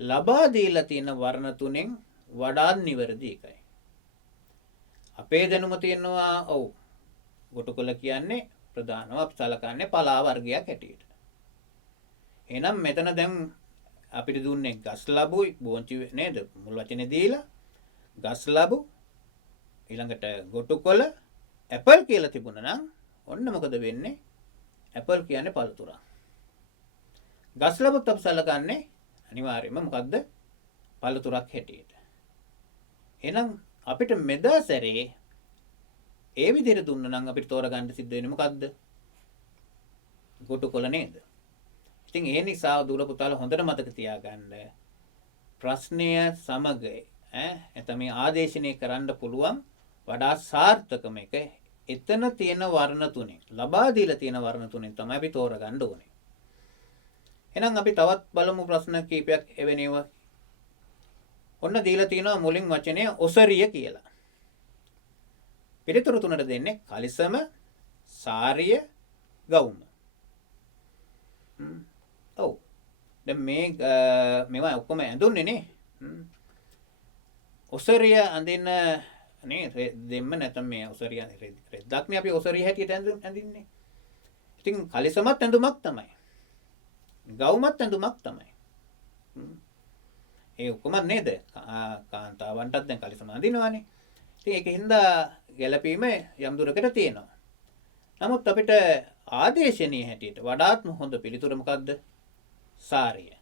ලබා දීලා තියෙන වර්ණ තුනෙන් වඩා නිවැරදි එකයි. අපේ දැනුම තියෙනවා ඔව්. ගොටුකොළ කියන්නේ ප්‍රධානව අපි සලකන්නේ පලා වර්ගයක් හැටියට. එහෙනම් මෙතන දැන් අපිට දුන්නේ ගස් ලැබුයි බෝංචි නේද? මුල් වචනේ දීලා ගස් ලැබු ඊළඟට ගොටුකොළ ඇපල් කියලා තිබුණා නම් ඔන්න මොකද වෙන්නේ? ඇපල් කියන්නේ පළතුරක්. ගස් ලැබුත් අපි සලකන්නේ අනිවාර්යයෙන්ම මොකද්ද? පළතුරක් හැටියට. එහෙනම් අපිට මෙදා සැරේ ඒ විදිහට දුන්නා නම් අපිට තෝරගන්න සිද්ධ වෙන්නේ මොකද්ද? ගොටුකොළ නේද? ඉතින් ඒ නිසා දුර පුතාලා හොඳට මතක තියාගන්න ප්‍රශ්නය සමග එතන මේ ආදේශනය කරන්න පුළුවන් වඩා සාර්ථකම එක එතන තියෙන වර්ණ තුනෙන් ලබා දීලා තියෙන වර්ණ තුනෙන් තමයි අපි තෝරගන්න ඕනේ. එහෙනම් අපි තවත් බලමු ප්‍රශ්න කීපයක් එවෙනේව. ඔන්න දීලා තියෙනවා මුලින් වචනය ඔසරිය කියලා. පිළිතුරු තුනට දෙන්නේ කලිසම, සාරිය, ගවුම. ඔව්. දැන් මේවා ඔක්කොම ඇඳුන්නේ නේ. ඔසරිය අඳින නේ දෙන්න නැත්නම් මේ ඔසරිය රෙද්දක්නේ අපි ඔසරිය හැටියට ඇඳින්නේ. ඉතින් කලිසමත් ඇඳුමක් තමයි. ගවුමත් ඇඳුමක් තමයි. ඒ ඔක්කොම නේද? කාන්තාවන්ටත් දැන් කලිසම අඳිනවානේ. ඉතින් ඒකින්ද ගැළපීම යම් දුරකට තියෙනවා. නමුත් අපිට ආදේශනීය හැටියට වඩාත්ම හොඳ පිළිතුර මොකද්ද? සාරිය.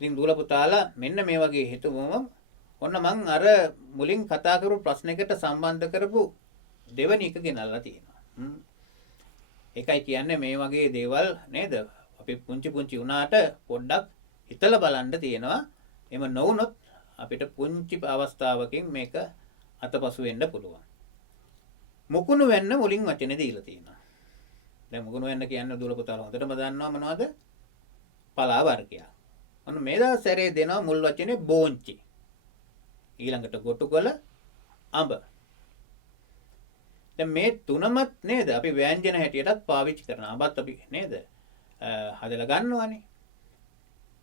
ඉතින් දුවලා පුතාලා මෙන්න මේ වගේ හිතුවම ඔන්න මං අර මුලින් කතා කරපු ප්‍රශ්නයකට සම්බන්ධ කරපු දෙවෙනි එක ගෙනල්ලා තියෙනවා. ඒකයි කියන්නේ මේ වගේ දේවල් නේද? අපි පුංචි වුණාට පොඩ්ඩක් හිතලා බලන්න තියෙනවා. එහෙම නොවුනොත් අපිට පුංචි අවස්ථාවකින් මේක අතපසු වෙන්න පුළුවන්. මුකුණු වෙන්න මුලින් වචනේ දීලා තියෙනවා. දැන් මුකුණු වෙන්න කියන්නේ දුර පුතාලා හොඳටම දන්නවා මොනවද? පලා වර්ගයක්. ඔන්න මේ දවස් සැරේ දෙනවා මුල් වචනේ බෝංචි. ඊළඟට ගොටුකොළ, අඹ. දැන් මේ තුනමත් නේද අපි ව්‍යංජන හැටියටත් පාවිච්චි කරනවා. අඹත් අපි නේද හදලා ගන්නවානේ.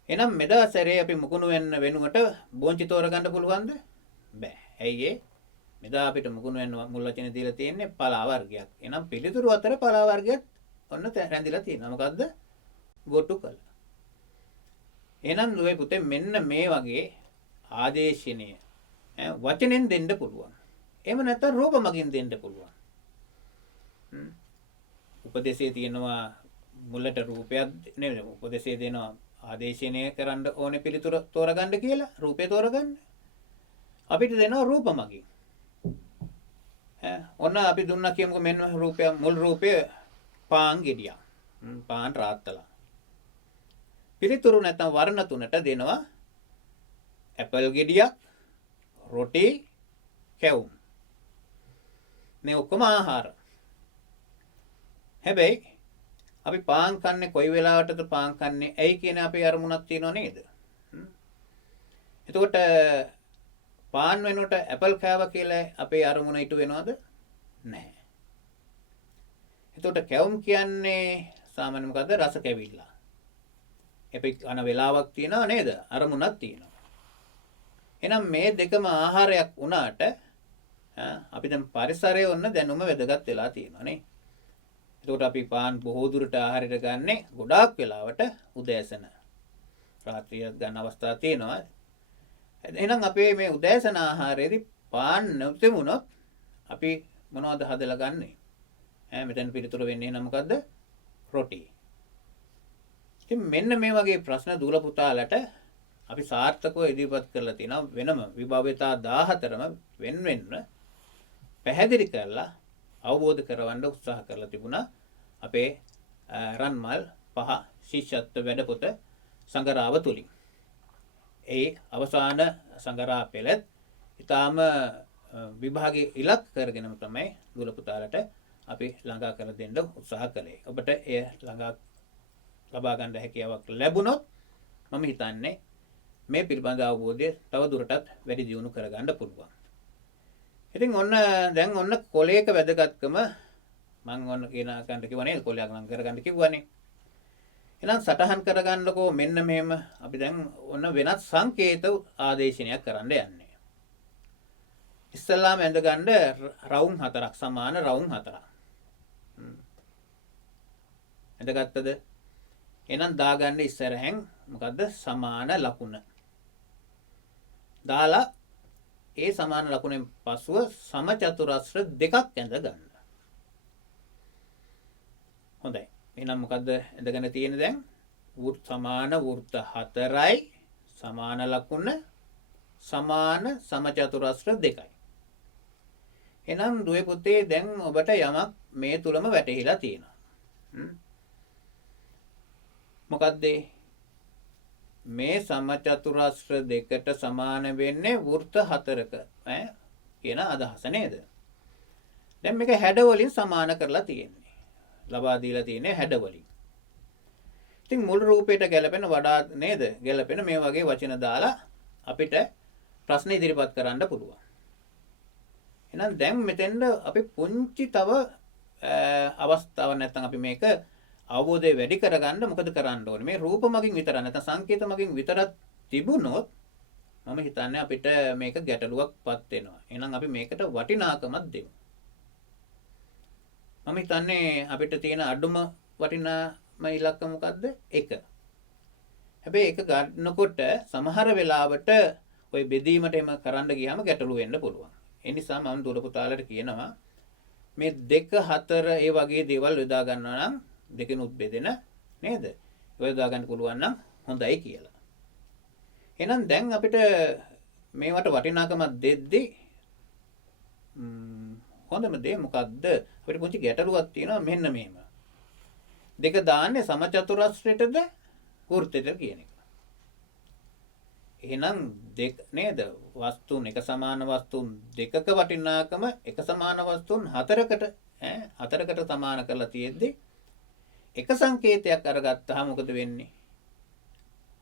එහෙනම් මෙදා සැරේ අපි මුකුණු වෙන්න වෙනුවට බෝංචි තෝරගන්න පුළුවන්ද? බෑ. ඇයි ඒ? මෙදා අපිට මුකුණු වෙන්න මුල් වචනේ දීලා තියෙන්නේ පලා වර්ගයක්. එහෙනම් පිළිතුරු අතර පලා වර්ගයක් ඔන්න රැඳිලා තියෙනවා. මොකද්ද? ගොටුකොළ. එහෙනම් දුවේ පුතේ මෙන්න මේ වගේ ආදේශනීය වචනෙන් දෙන්න පුළුවන්. එහෙම නැත්නම් රූප මගින් දෙන්න පුළුවන්. උපදේශයේ තියෙනවා මුලට රූපයක් නෙවෙයි උපදේශයේ දෙනවා ආදේශනය කරන්න ඕනේ පිළිතුර තෝරගන්න කියලා රූපේ තෝරගන්න. අපිට දෙනවා රූප මගින්. ඔන්න අපි දුන්නා කියමුකෝ මෙන්න රූපය මුල් රූපය පාන් ගෙඩියක්. පාන් රාත්තලා. පිළිතුරු නැත්නම් වර්ණ තුනට දෙනවා ඇපල් ගෙඩියක්, රොටි, කැවුම්. මේ ඔක්කොම ආහාර. හැබැයි අපි පාන් කන්නේ කොයි වෙලාවටද පාන් කන්නේ? ඇයි කියන අපේ අරමුණක් තියෙනව නේද? එතකොට පාන් වෙනුවට ඇපල් කෑවා කියලා අපේ අරමුණ ඉටු වෙනවද? නැහැ. එතකොට කැවුම් කියන්නේ සාමාන්‍ය මොකද්ද? රස කැවිල්ල. අපි අන වෙලාවක් තියනවා නේද? අරමුණක් තියෙනවා. එහෙනම් මේ දෙකම ආහාරයක් වුණාට අපි දැන් පරිසරයේ ඔන්න දැනුම වැදගත් වෙලා තියෙනවා නේ. එතකොට අපි පාන් බොහෝ දුරට ආහාරයට ගන්නේ ගොඩාක් වෙලාවට උදෑසන. රාත්‍රියට ගන්න අවස්ථා තියෙනවා. එහෙනම් අපේ මේ උදෑසන ආහාරයේදී පාන් නොතිබුණොත් අපි මොනවද හදලා ගන්නෙ? මෙතන පිළිතුර වෙන්නේ නම් මොකද්ද? රොටි. ඉතින් මෙන්න මේ වගේ ප්‍රශ්න දූල පුතාලට අපි සාර්ථකව ඉදිරිපත් කරලා තිනවා වෙනම විභාව්‍යතා 14ම වෙන පැහැදිලි කරලා අවබෝධ කරවන්න උත්සාහ කරලා තිබුණා අපේ රන්මල් 5 ශිෂ්‍යත්ව වැඩපොත සංගරාව තුලින්. ඒ අවසාන සංගරා පෙළත් ඊටාම විභාගයේ ඉලක්ක කරගෙනම තමයි දූල පුතාලට අපි ළඟා කර දෙන්න උත්සාහ කළේ. ඔබට එය ළඟා ලබා ගන්න හැකියාවක් ලැබුණොත් මම හිතන්නේ මේ පිළිබඳ අවබෝධය තව දුරටත් වැඩි දියුණු කරගන්න පුළුවන්. ඉතින් දැන් කොලයක වැදගත්කම මම කියන ගන්න කිව්වනේ කොලයක් නම් කරගන්න කිව්වනේ. එහෙනම් සටහන් කරගන්නකෝ මෙන්න මෙහෙම අපි දැන් වෙනත් සංකේත ආදේශනයක් කරන්න යන්නේ. ඉස්සල්ලාම ඇඳ ගන්න රවුම් 4ක් සමාන රවුම් 4ක්. ඇඳගත්තද? එහෙනම් දාගන්න ඉස්සරහෙන් මොකද්ද සමාන ලකුණ. දාලා ඒ සමාන ලකුණෙන් පසුව සමචතුරස්‍ර දෙකක් ඇඳ ගන්න. හොඳයි. එහෙනම් මොකද්ද ඇඳගෙන තියෙන්නේ දැන්? සමාන වෘත්ත 4යි සමාන ලකුණ සමාන සමචතුරස්‍ර දෙකයි. එහෙනම් දුවේ පුතේ දැන් ඔබට යමක් මේ තුලම වැටහිලා තියෙනවා. මොකද්ද මේ සමචතුරස්‍ර දෙකට සමාන වෙන්නේ වෘත්ත 4ක කියන අදහස නේද? දැන් මේක හැඩ වලින් සමාන කරලා තියෙන්නේ. ලබා දීලා තියෙන්නේ හැඩ වලින්. ඉතින් මුල් රූපයට ගැලපෙන වඩා නේද? ගැලපෙන මේ වගේ වචන දාලා අපිට ප්‍රශ්න ඉදිරිපත් කරන්න පුළුවන්. එහෙනම් දැන් මෙතෙන්ද අපි පුංචි තව අවස්ථාවක් නැත්නම් අපි මේක අවබෝධය වැඩි කරගන්න මොකද කරන්න ඕනේ? මේ රූප මගින් විතර නැත්නම් සංකේත මගින් විතරක් තිබුණොත් මම හිතන්නේ අපිට මේක ගැටලුවක්පත් වෙනවා. එහෙනම් අපි මේකට වටිනාකමක් දෙමු. මම හිතන්නේ අපිට තියෙන අඩුම වටිනාම ඉලක්ක මොකද්ද? 1. හැබැයි ඒක ගන්නකොට සමහර වෙලාවට ওই බෙදීමට එම කරන්න ගියාම ගැටලු වෙන්න පුළුවන්. ඒ නිසා මම දුර පුතාලට කියනවා මේ 2 4 ඒ වගේ දේවල් යොදා ගන්නවා නම් දෙකෙනුත් බෙදෙන නේද? යොදා ගන්න පුළුවන් නම් හොඳයි කියලා. එහෙනම් දැන් අපිට මේවට වටිනාකමක් දෙද්දී හොඳම දේ මොකද්ද? අපිට පුංචි ගැටලුවක් තියෙනවා මෙන්න මෙහෙම. දෙක දාන්නේ සමචතුරස්‍රයටද වෘත්තයට කියන එක. එහෙනම් දෙක නේද? වස්තුන් එක සමාන වස්තුන් දෙකක වටිනාකම එක සමාන වස්තුන් හතරකට සමාන කරලා තියෙද්දි එක සංකේතයක් අරගත්තාම මොකද වෙන්නේ?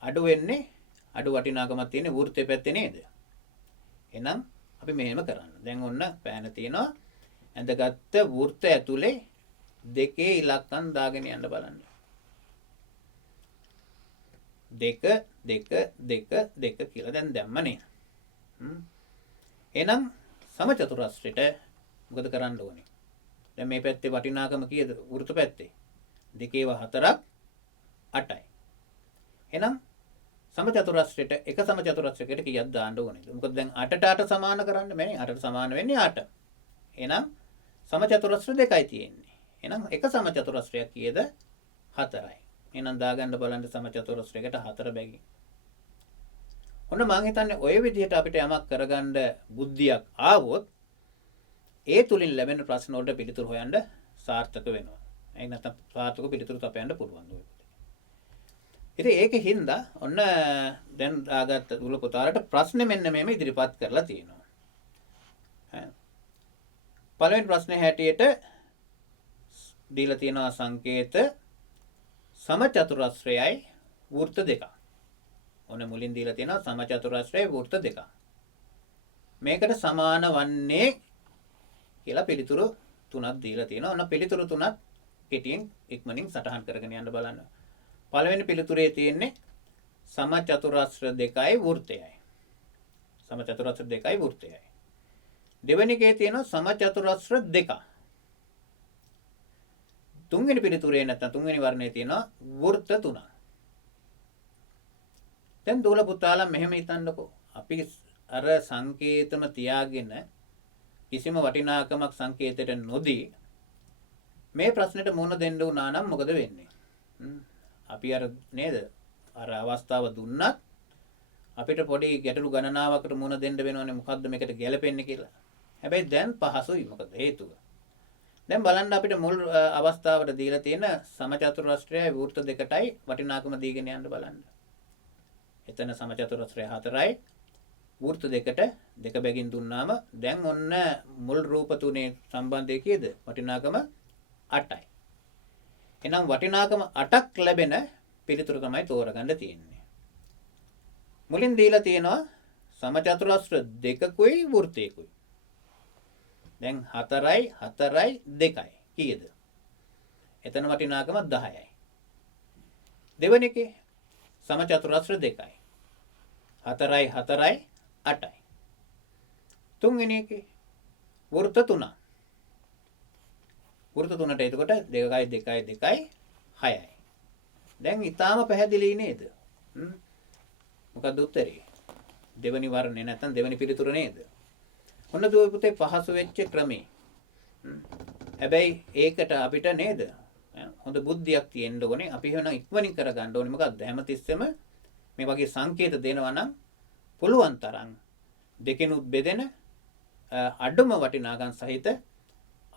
අඩු වෙන්නේ අඩු වටිනාකමක් තියෙන වෘත්තයේ පැත්තේ නේද? එහෙනම් අපි මෙහෙම කරන්න. දැන් ඔන්න පෑන තියෙනවා. ඇඳගත්ත වෘත්ත ඇතුලේ දෙකේ ඉලක්කම් දාගෙන යන්න බලන්න. 2 2 2 2 කියලා දැන් දැම්මනේ. එහෙනම් සමචතුරස්‍රයට මොකද කරන්න ඕනේ? දැන් මේ පැත්තේ වටිනාකම කීයද? වෘත්ත පැත්තේ. 2ව 4ක් 8යි. එහෙනම් සමචතුරස්‍රයට එක සමචතුරස්‍රයකට කීයක් දාන්න ඕනේද? මොකද දැන් 8ට 8 සමාන කරන්න බෑනේ. 8ට සමාන වෙන්නේ 8. එහෙනම් සමචතුරස්‍ර දෙකයි තියෙන්නේ. එහෙනම් එක සමචතුරස්‍රයක් කීයද? 4යි. එහෙනම් දාගන්න බලන්න සමචතුරස්‍රයකට 4 බැගින්. ඔන්න මම හිතන්නේ ඔය විදිහට අපිට යමක් කරගන්න බුද්ධියක් ආවොත් ඒ තුලින් ලැබෙන ප්‍රශ්න වලට පිළිතුරු හොයන්න සාර්ථක වෙනවා. ඒ නැත්නම් සාර්ථක පිළිතුරු තපයන්න පුළුවන්. ඉතින් ඒකෙන්ද ඔන්න දැන් දාගත්ත දුල පුතාලට ප්‍රශ්නේ මෙන්න මේම ඉදිරිපත් කරලා තියෙනවා. පළවෙනි ප්‍රශ්නේ හැටියට දීලා තියෙනවා සංකේත සමචතුරස්‍රයයි වෘත්ත දෙකක්. ඔන්න මුලින් දීලා තියෙනවා සමචතුරස්‍රයයි වෘත්ත දෙකක්. මේකට සමාන වන්නේ කියලා පිළිතුරු තුනක් දීලා තියෙනවා. ඔන්න පිළිතුරු තුනක් කෙටියෙන් ඉක්මනින් සටහන් කරගෙන යන්න බලන්න. පළවෙනි පිළිතුරේ තියෙන්නේ සමචතුරස්‍ර දෙකයි වෘත්තයයි. සමචතුරස්‍ර දෙකයි වෘත්තයයි. දෙවෙනි එකේ තියෙනවා සමචතුරස්‍ර දෙක. තුන්වෙනි පිළිතුරේ නැත්නම් තුන්වෙනි වර්ණයේ තියෙනවා වෘත්ත තුනක්. දැන් දූල පුතාලා මෙහෙම හිතන්නකෝ. අපි අර සංකේතම තියාගෙන කිසිම වටිනාකමක් සංකේතයට නොදී මේ ප්‍රශ්නෙට මුහුණ දෙන්න උනා නම් මොකද වෙන්නේ? අපි අර නේද අර අවස්ථාව දුන්නත් අපිට පොඩි ගැටලු ගණනාවකට මුහුණ දෙන්න වෙනවනේ මොකද්ද මේකට ගැලපෙන්නේ කියලා. හැබැයි දැන් පහසුයි මොකද හේතුව? දැන් බලන්න අපිට මුල් අවස්ථාවට දීලා තියෙන සමචතුරස්‍රයයි වෘත්ත දෙකටයි වටිනාකම දීගෙන යන්න බලන්න. එතන සමචතුරස්‍රය 4යි වෘත්ත දෙකට දෙක බැගින් දුන්නාම දැන් ඔන්න මුල් රූප තුනේ සම්බන්ධය කීයද? වටිනාකම 8යි. එහෙනම් වටිනාකම 8ක් ලැබෙන පිළිතුර තමයි තෝරගන්න තියෙන්නේ. මුලින් දීලා තියෙනවා සමචතුරස්‍ර දෙකකුයි වෘත්තයකුයි. දැන් 4යි 4යි 2යි කීයද? එතන වටිනාකම 10යි. දෙවෙනි එකේ සමචතුරස්‍ර දෙකයි. 4යි 4යි 8යි. තුන්වෙනි එකේ වෘත්ත 3. වෘත්ත 3ට එතකොට 2යි 2යි 2යි 6යි. දැන් ඊටාම පැහැදිලි නේද? මොකක්ද උත්තරේ? දෙවෙනි වර්ණේ නැත්නම් දෙවෙනි පිළිතුර නේද? ඔන්න දුව පුතේ පහසු වෙච්ච ක්‍රමේ. හැබැයි ඒකට අපිට නේද? හොඳ බුද්ධියක් තියෙන්න ඕනේ. අපි වෙන ඉක්මනින් කරගන්න ඕනේ. මොකද්ද? හැමතිස්සෙම මේ වගේ සංකේත දෙනවා නම් පුළුවන් තරම් දෙකෙනුත් බෙදෙන අඩුම වටිනාකම් සහිත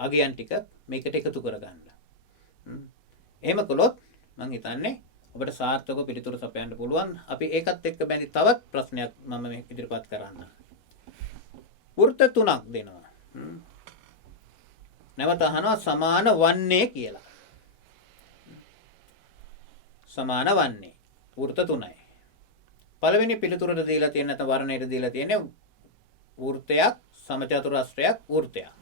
අගයන් ටික මේකට එකතු කරගන්න. එහෙම කළොත් මම හිතන්නේ ඔබට සාර්ථකව පිළිතුරු සපයන්න පුළුවන්. අපි ඒකත් එක්ක බැඳි තවත් ප්‍රශ්නයක් මම මේ ඉදිරිපත් කරන්න. වෘත්ත 3ක් දෙනවා. නැවත අහනවා සමාන වන්නේ කියලා. සමාන වන්නේ වෘත්ත 3යි. පළවෙනි පිළිතුරට දීලා තියෙන නැත්නම් වර්ණයට දීලා තියෙන්නේ වෘත්තයක් සමචතුරස්‍රයක් වෘත්තයක්.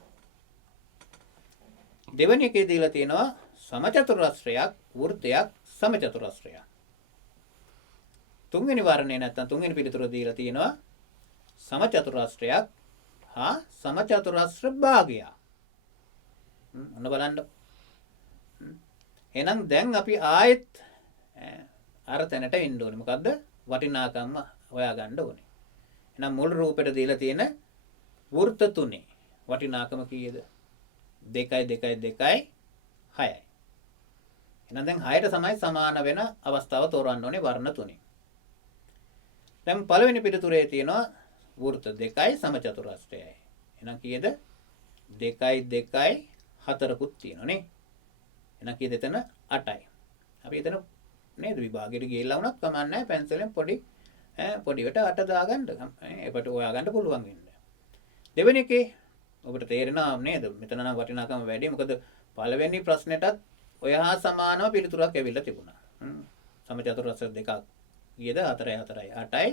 දෙවෙනි එකේ දීලා තියෙනවා සමචතුරස්‍රයක් වෘත්තයක් සමචතුරස්‍රයක්. තුන්වෙනි වර්ණය නැත්නම් තුන්වෙනි පිළිතුර දීලා තියෙනවා සමචතුරස්‍රයක් හා සමචතුරස්‍ර භාගයක්. ඔන්න බලන්න. එහෙනම් දැන් අපි ආයෙත් අර තැනට එන්න ඕනේ. මොකද්ද? වටිනාකම හොයාගන්න ඕනේ. එහෙනම් මුල් රූපෙට දීලා තියෙන වෘත්ත තුනේ වටිනාකම කීයද? 2යි 2යි 2යි 6යි. එහෙනම් දැන් 6ට තමයි සමාන වෙන අවස්ථාව තෝරන්න ඕනේ වර්ණ තුනේ. දැන් පළවෙනි පිළිතුරේ තියෙනවා වෘත්ත 2යි සමචතුරස්‍රයයි. එහෙනම් කීයද? 2යි 2යි 4කුත් තියෙනවා නේ. එහෙනම් කීයද එතන 8යි. අපි එතන නේද විභාගෙට ගිහිල්ලා වුණත් කමක් නැහැ පෙන්සලෙන් පොඩිවට 8 දාගන්න. ඒකට හොයාගන්න පුළුවන් වෙන්නේ. දෙවෙනි එකේ ඔබට තේරෙනවා නේද? මෙතන නම් වටිනාකම වැඩි. මොකද පළවෙනි ප්‍රශ්නෙටත් ඔය හා සමානව පිළිතුරක් ඇවිල්ලා තිබුණා. සමචතුරස්‍ර දෙකක් ගියද 4යි 4යි 8යි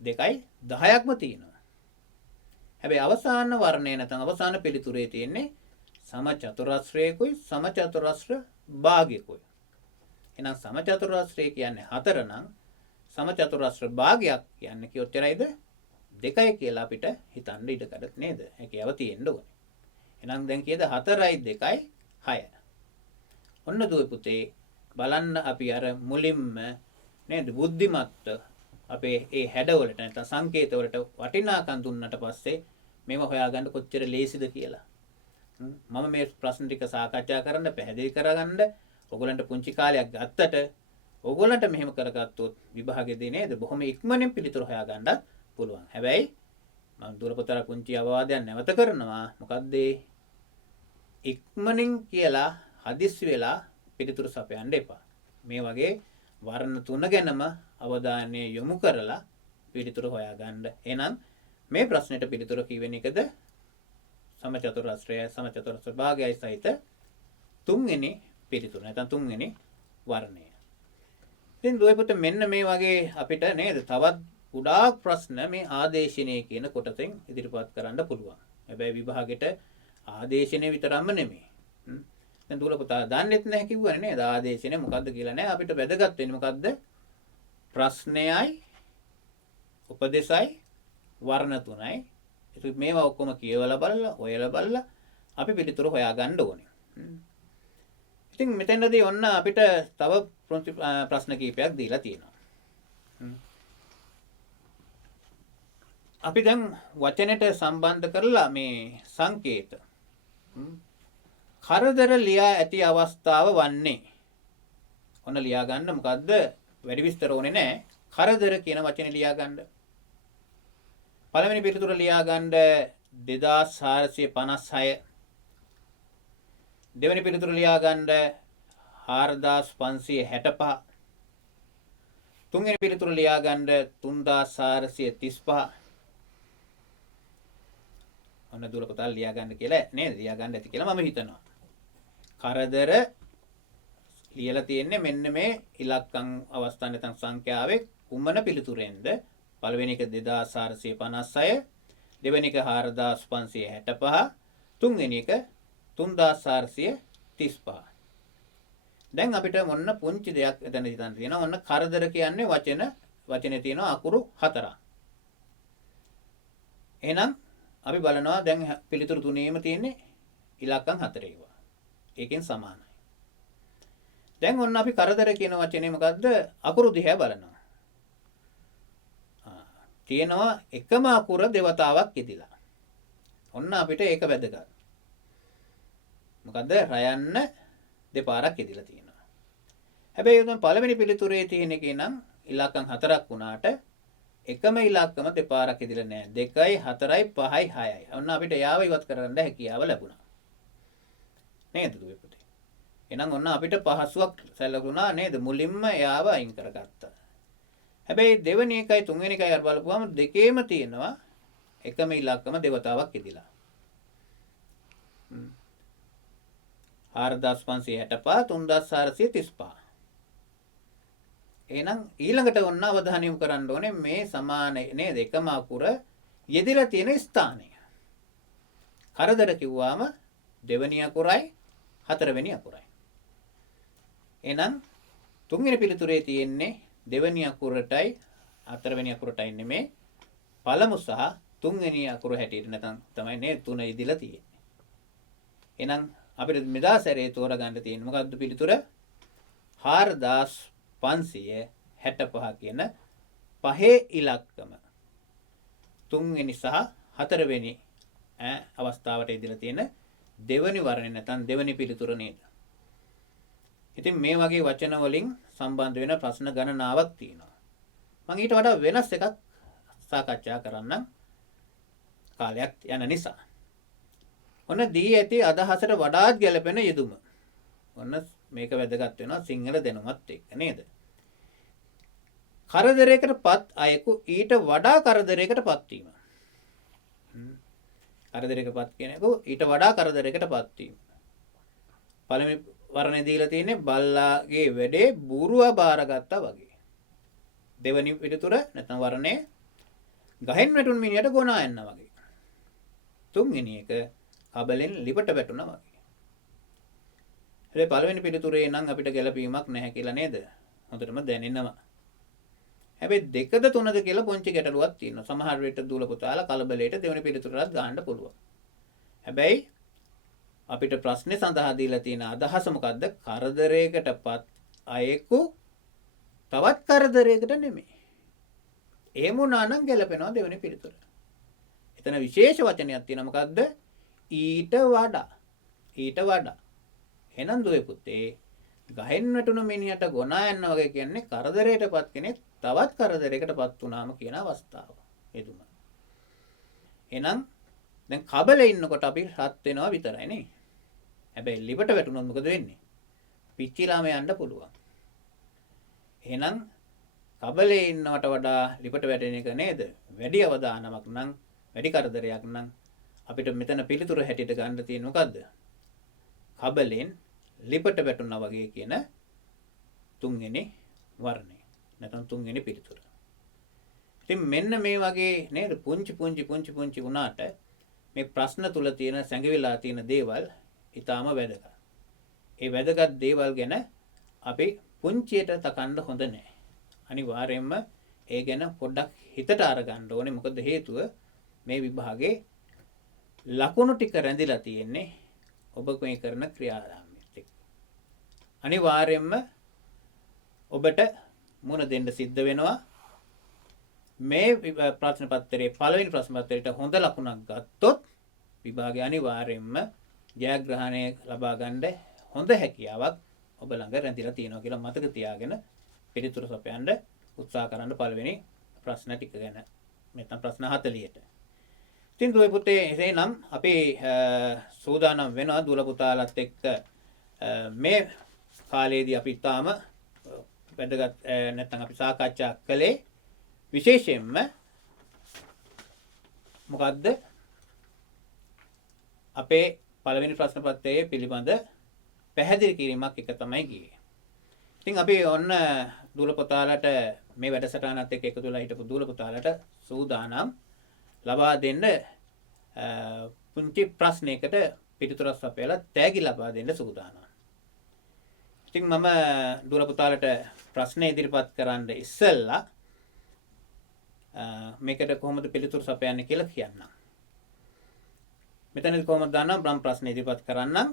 2යි 10ක්ම තියෙනවා. හැබැයි අවසාන වර්ණය නැත්නම් අවසාන පිළිතුරේ තියෙන්නේ සමචතුරස්‍රයකුයි සමචතුරස්‍ර භාගයකුයි. එහෙනම් සමචතුරස්‍රය කියන්නේ 4 නම් සමචතුරස්‍ර භාගයක් කියන්නේ කොච්චරයිද? 2යි කියලා අපිට හිතන්න ඉඩකඩ නේද? හැකියාව තියෙන්න ඕනේ. එහෙනම් දැන් කීයද? 4යි 2යි 6. ඔන්න දුවේ පුතේ බලන්න අපි අර මුලින්ම නේද බුද්ධිමත් අපේ ඒ හැඩවලට නැත්නම් සංකේතවලට වටිනාකම් දුන්නට පස්සේ මේව හොයාගන්න කොච්චර ලේසිද කියලා. මම මේ ප්‍රශ්න ටික සාකච්ඡා කරන්න පැහැදිලි කරගන්න ඔයගොල්ලන්ට පුංචි කාලයක් ගත්තට ඔයගොල්ලන්ට මෙහෙම කරගත්තොත් විභාගෙදී නේද බොහොම ඉක්මනින් පිළිතුරු හොයාගන්නත් පුළුවන්. හැබැයි මම දුරපතර පුංචි අවවාදයක් නැවත කරනවා. මොකද්ද? ඉක්මනින් කියලා හදිස්සි වෙලා පිළිතුරු සපයන්න එපා. මේ වගේ වර්ණ තුන ගැනම අවධානය යොමු කරලා පිළිතුරු හොයාගන්න. එහෙනම් මේ ප්‍රශ්නෙට පිළිතුරු කීවෙන එකද? සමචතුරස්‍රය සමචතුරස්‍ර භාගයයි සහිත තුන්වෙනි පිළිතුර නැත්නම් තුන්වෙනි වර්ණය. ඉතින් දුවේ පුතේ මෙන්න මේ වගේ අපිට නේද තවත් ගොඩාක් ප්‍රශ්න මේ ආදේශනය කියන කොටසෙන් ඉදිරිපත් කරන්න පුළුවන්. හැබැයි විභාගෙට ආදේශනය විතරක්ම නෙමෙයි. දැන් දුවල පුතා දන්නෙත් නැහැ කිව්වනේ නේද? ආදේශනය මොකද්ද කියලා නෑ. අපිට වැදගත් වෙන්නේ මොකද්ද? ප්‍රශ්නයයි උපදේශයි වර්ණ තුනයි. ඒක මේවා ඔක්කොම කියවලා බලලා හොයලා බලලා අපි පිළිතුරු හොයාගන්න ඕනේ. ඉතින් මෙතනදී ඔන්න අපිට තව ප්‍රශ්න කීපයක් දීලා තියෙනවා. අපි දැන් වචනෙට සම්බන්ධ කරලා මේ සංකේත කරදර ලියා ඇති අවස්ථාව වන්නේ ඔන්න ලියා ගන්න මොකද්ද වැඩි විස්තර ඕනේ නැහැ කරදර කියන වචනේ ලියා ගන්න පළවෙනි පිළිතුර ලියා ගන්න 2456 දෙවෙනි පිළිතුර ලියා ගන්න 4565 තුන්වෙනි පිළිතුර ලියා ගන්න 3435 ඔන්න දුර පුතා ලියා ගන්න කියලා නේද ලියා ගන්න ඇති කියලා මම හිතනවා කරදර ලියලා තියෙන්නේ මෙන්න මේ ඉලක්කම් අවස්ථා නැත්නම් සංඛ්‍යාවේ කුමන පිළිතුරෙන්ද පළවෙනි එක 2456 දෙවෙනි එක 4565 තුන්වෙනි එක 3435 දැන් අපිට මොන්න පුංචි දෙයක් එතන හිතන්න තියෙනවා ඔන්න කරදර කියන්නේ වචනේ තියෙනවා අකුරු 4ක් එහෙනම් අපි බලනවා දැන් පිළිතුරු තුනේම තියෙන්නේ ඉලක්කම් 4 ඒවා ඒකෙන් සමානයි දැන් ඔන්න අපි කරදර කියන වචනේ මොකද්ද අකුරු දිහා බලනවා තියෙනවා එකම අකුර දෙවතාවක් ඉදිලා ඔන්න අපිට ඒක වැදගත් මොකද්ද රයන්න දෙපාරක් ඉදිලා තියෙනවා හැබැයි උන් පළවෙනි පිළිතුරේ තියෙන එකේ නම් ඉලක්කම් 4ක් වුණාට එකම ඉලක්කම දෙපාරක් ඉදිලා නැහැ 2යි 4යි 5යි 6යි ඔන්න අපිට යාව ඉවත් කරගන්න හැකියාව ලැබුණා නේද දුවේ පුතේ එහෙනම් ඔන්න අපිට පහසුවක් සැලකුණා නේද මුලින්ම යාව අයින් කරගත්තා හැබැයි දෙවෙනි එකයි තුන්වෙනි එකයි අර බලපුවම දෙකේම තියෙනවා එකම ඉලක්කම දෙවතාවක් ඉදිලා 4565 3435 එහෙනම් ඊළඟට ඔන්න අවධානය යොමු කරන්න ඕනේ මේ සමාන නේද එකම අකුර යෙදিলা තියෙන ස්ථානය කරදර කිව්වාම දෙවෙනි අකුරයි හතරවෙනි අකුරයි එහෙනම් තුන්වෙනි පිළිතුරේ තියෙන්නේ දෙවෙනි අකුරටයි හතරවෙනි අකුරටයි නෙමේ පළමු සහ තුන්වෙනි අකුර හැටියට නැත්නම් තමයි නේ තුන ඉදිලා තියෙන්නේ එහෙනම් අපිට මෙදා සැරේ තෝරගන්න තියෙන්නේ මොකද්ද පිළිතුර 4565 කියන පහේ ඉලක්කම තුන්වෙනි සහ හතරවෙනි අවස්ථාවට ඉදිලා තියෙන දෙවෙනි වර්ණය නැත්නම් දෙවෙනි පිළිතුර නේද ඉතින් මේ වගේ වචන වලින් සම්බන්ධ වෙන ප්‍රශ්න ගණනාවක් තියෙනවා මම ඊට වඩා වෙනස් එකක් සාකච්ඡා කරන්නම් කාලයක් යන නිසා ඔන්න දී ඇති අදහසට වඩාත් ගැළපෙන යෙදුම ඔන්න මේක වැදගත් වෙනවා සිංහල දැනුමත් එක්ක නේද කරදරයකටපත් අයෙකු ඊට වඩා කරදරයකටපත් වීම කරදරයකටපත් කෙනෙකු ඊට වඩා කරදරයකටපත් වීම පළවෙනි වර්ණය දීලා තියෙන්නේ බල්ලාගේ වැඩේ බූරුවා බාරගත්තා වගේ දෙවෙනි පිළිතුර නැත්නම් වර්ණය ගහෙන් වැටුණු මිනිහට ගොනා යන්න වගේ තුන්වෙනි එක කබලෙන් ලිපට වැටුණා වගේ හැබැයි පළවෙනි පිළිතුරේ නම් අපිට ගැළපීමක් නැහැ කියලා නේද හොඳටම දැනෙනවා හැබැයි දෙකද තුනද කියලා පොන්චි ගැටලුවක් තියෙනවා සමහර විට දූල පුතාලා කලබලයට දෙවෙනි පිළිතුරට ගන්න පුළුවන් හැබැයි අපිට ප්‍රශ්නේ සඳහා දීලා තියෙන අදහස මොකද්ද කරදරයකටපත් අයෙකු තවත් කරදරයකට නෙමෙයි එහෙම වුණා නම් ගැළපෙනවා දෙවෙනි පිළිතුර එතන විශේෂ වචනයක් තියෙනවා මොකද්ද ඊට වඩා එහෙනම් දුවේ පුතේ ගහෙන් වැටුණු මිනිහට ගොනා යන්න වගේ කියන්නේ කරදරයකටපත් කෙනෙක් තවත් කරදරයකටපත් වුණාම කියන අවස්ථාව එදුම එහෙනම් දැන් කබලේ ඉන්නකොට අපි රත් වෙනවා විතරයි නේ හැබැයි ලිපට වැටුණොත් මොකද වෙන්නේ පිච්චිලාම යන්න පුළුවන් එහෙනම් කබලේ ඉන්නවට වඩා ලිපට වැටෙන එක නේද වැඩි අවදානමක් නම් වැඩි කරදරයක් නම් අපිට මෙතන පිළිතුර හැටියට ගන්න තියෙන්නේ මොකද්ද කබලෙන් ලිපට වැටුණා වගේ කියන තුන්වෙනි වර්ණය නැත්නම් තුන්වෙනි පිළිතුර ඉතින් මෙන්න මේ වගේ නේද පුංචි වුණාට මේ ප්‍රශ්න තුල තියෙන සැඟවිලා තියෙන දේවල් ඊටාම වැදගත්. ඒ වැදගත් දේවල් ගැන අපි පුංචියට තකන්න හොඳ නැහැ. අනිවාර්යයෙන්ම ඒ ගැන පොඩ්ඩක් හිතට අරගන්න ඕනේ. මොකද හේතුව මේ විභාගේ ලකුණු ටික රැඳිලා තියෙන්නේ ඔබ මේ කරන ක්‍රියාදාමයත් එක්ක. අනිවාර්යයෙන්ම ඔබට මුණ දෙන්න සිද්ධ වෙනවා. මේ ප්‍රශ්න පත්‍රයේ පළවෙනි ප්‍රශ්න පත්‍රයට හොඳ ලකුණක් ගත්තොත් විභාගය අනිවාර්යයෙන්ම ජයග්‍රහණය ලබා ගන්න හොඳ හැකියාවක් ඔබ ළඟ රැඳිලා තියෙනවා කියලා මතක තියාගෙන පිළිතුරු සපයන්න උත්සාහ කරන්න පළවෙනි ප්‍රශ්න ටික ගැන. මෙතන ප්‍රශ්න 40ට. ඉතින් දුවේ පුතේ එහෙනම් අපි සූදානම් වෙනවා දුවල පුතාලත් එක්ක මේ කාලයේදී අපි තාම වැදගත් නැත්නම් අපි සාකච්ඡා කළේ විශේෂයෙන්ම මොකද්ද අපේ පළවෙනි ප්‍රශ්න පත්‍රයේ පිළිබඳ පැහැදිලි කිරීමක් එක තමයි ගියේ. ඉතින් අපි ඔන්න දුවල පුතාලට මේ වැඩසටහනත් එක්ක එකතු වෙලා හිටපු දුවල පුතාලට සූදානම් ලබා දෙන්න පුංචි ප්‍රශ්නයකට පිළිතුරක් සපයලා තෑගි ලබා දෙන්න සූදානම්. ඉතින් මම දුවල පුතාලට ප්‍රශ්න ඉදිරිපත් කරන්න ඉස්සෙල්ලා මේකට කොහොමද පිළිතුරු සපයන්නේ කියලා කියන්නම්. මෙතනදී කොහොමද දන්නම් මම ප්‍රශ්න ඉදිරිපත් කරන්නම්.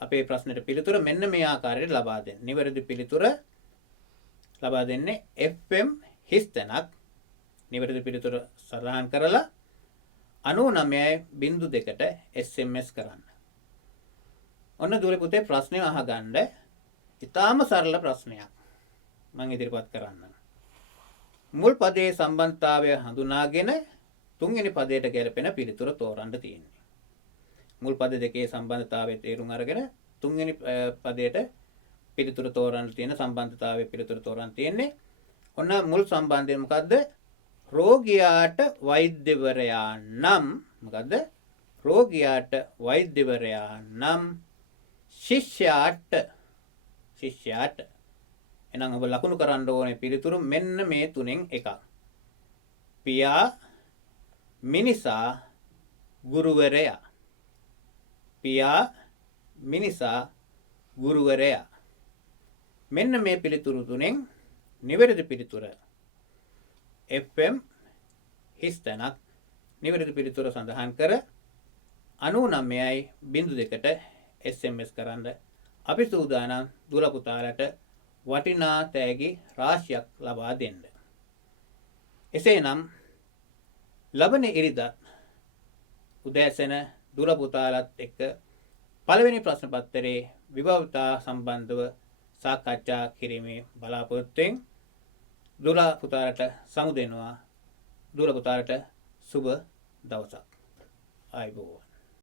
අපේ ප්‍රශ්නෙට පිළිතුර මෙන්න මේ ආකාරයට ලබා දෙන්න. නිවැරදි පිළිතුර ලබා දෙන්නේ FM හිස්තැනක්. නිවැරදි පිළිතුර සඳහන් කරලා 99.2ට SMS කරන්න. ඔන්න දුවල පුතේ ප්‍රශ්නය අහගන්න. ඉතාම සරල ප්‍රශ්නයක් මම ඉදිරිපත් කරන්නම්. මුල් පදයේ සම්බන්ධතාවය හඳුනාගෙන තුන්වෙනි පදයට ගැලපෙන පිළිතුර තෝරන්න තියෙන්නේ. මුල් පද දෙකේ සම්බන්ධතාවය තේරුම් අරගෙන තුන්වෙනි පදයට පිළිතුර තෝරන්න තියෙන සම්බන්ධතාවයේ පිළිතුර තෝරන්න තියෙන්නේ. ඔන්න මුල් සම්බන්ධය මොකද්ද? රෝගියාට වෛද්‍යවරයා නම් මොකද්ද? රෝගියාට වෛද්‍යවරයා නම් ශිෂ්‍යයාට එහෙනම් ඔබ ලකුණු කරන්න ඕනේ පිළිතුරු මෙන්න මේ තුනෙන් එකක්. පියා, මිනිසා, ගුරුවරයා. පියා, මිනිසා, ගුරුවරයා. මෙන්න මේ පිළිතුරු තුනෙන් නිවැරදි පිළිතුර FM හිස්තැනක් නිවැරදි පිළිතුර සඳහන් කර 99.2ට SMS කරන්න අපි සූදානම් දුවල පුතාලට වටිනා තෑගි රාශියක් ලබා දෙන්න. එසේනම් ලබන ඉරිදා උදෑසන දුවල පුතාලත් එක්ක පළවෙනි ප්‍රශ්න පත්‍රයේ විභවතා සම්බන්ධව සාකච්ඡා කිරීමේ බලාපොරොත්තුෙන් දුවල පුතාලට සමු දෙනවා. දුවල පුතාලට සුබ දවසක්. ආයුබෝවන්.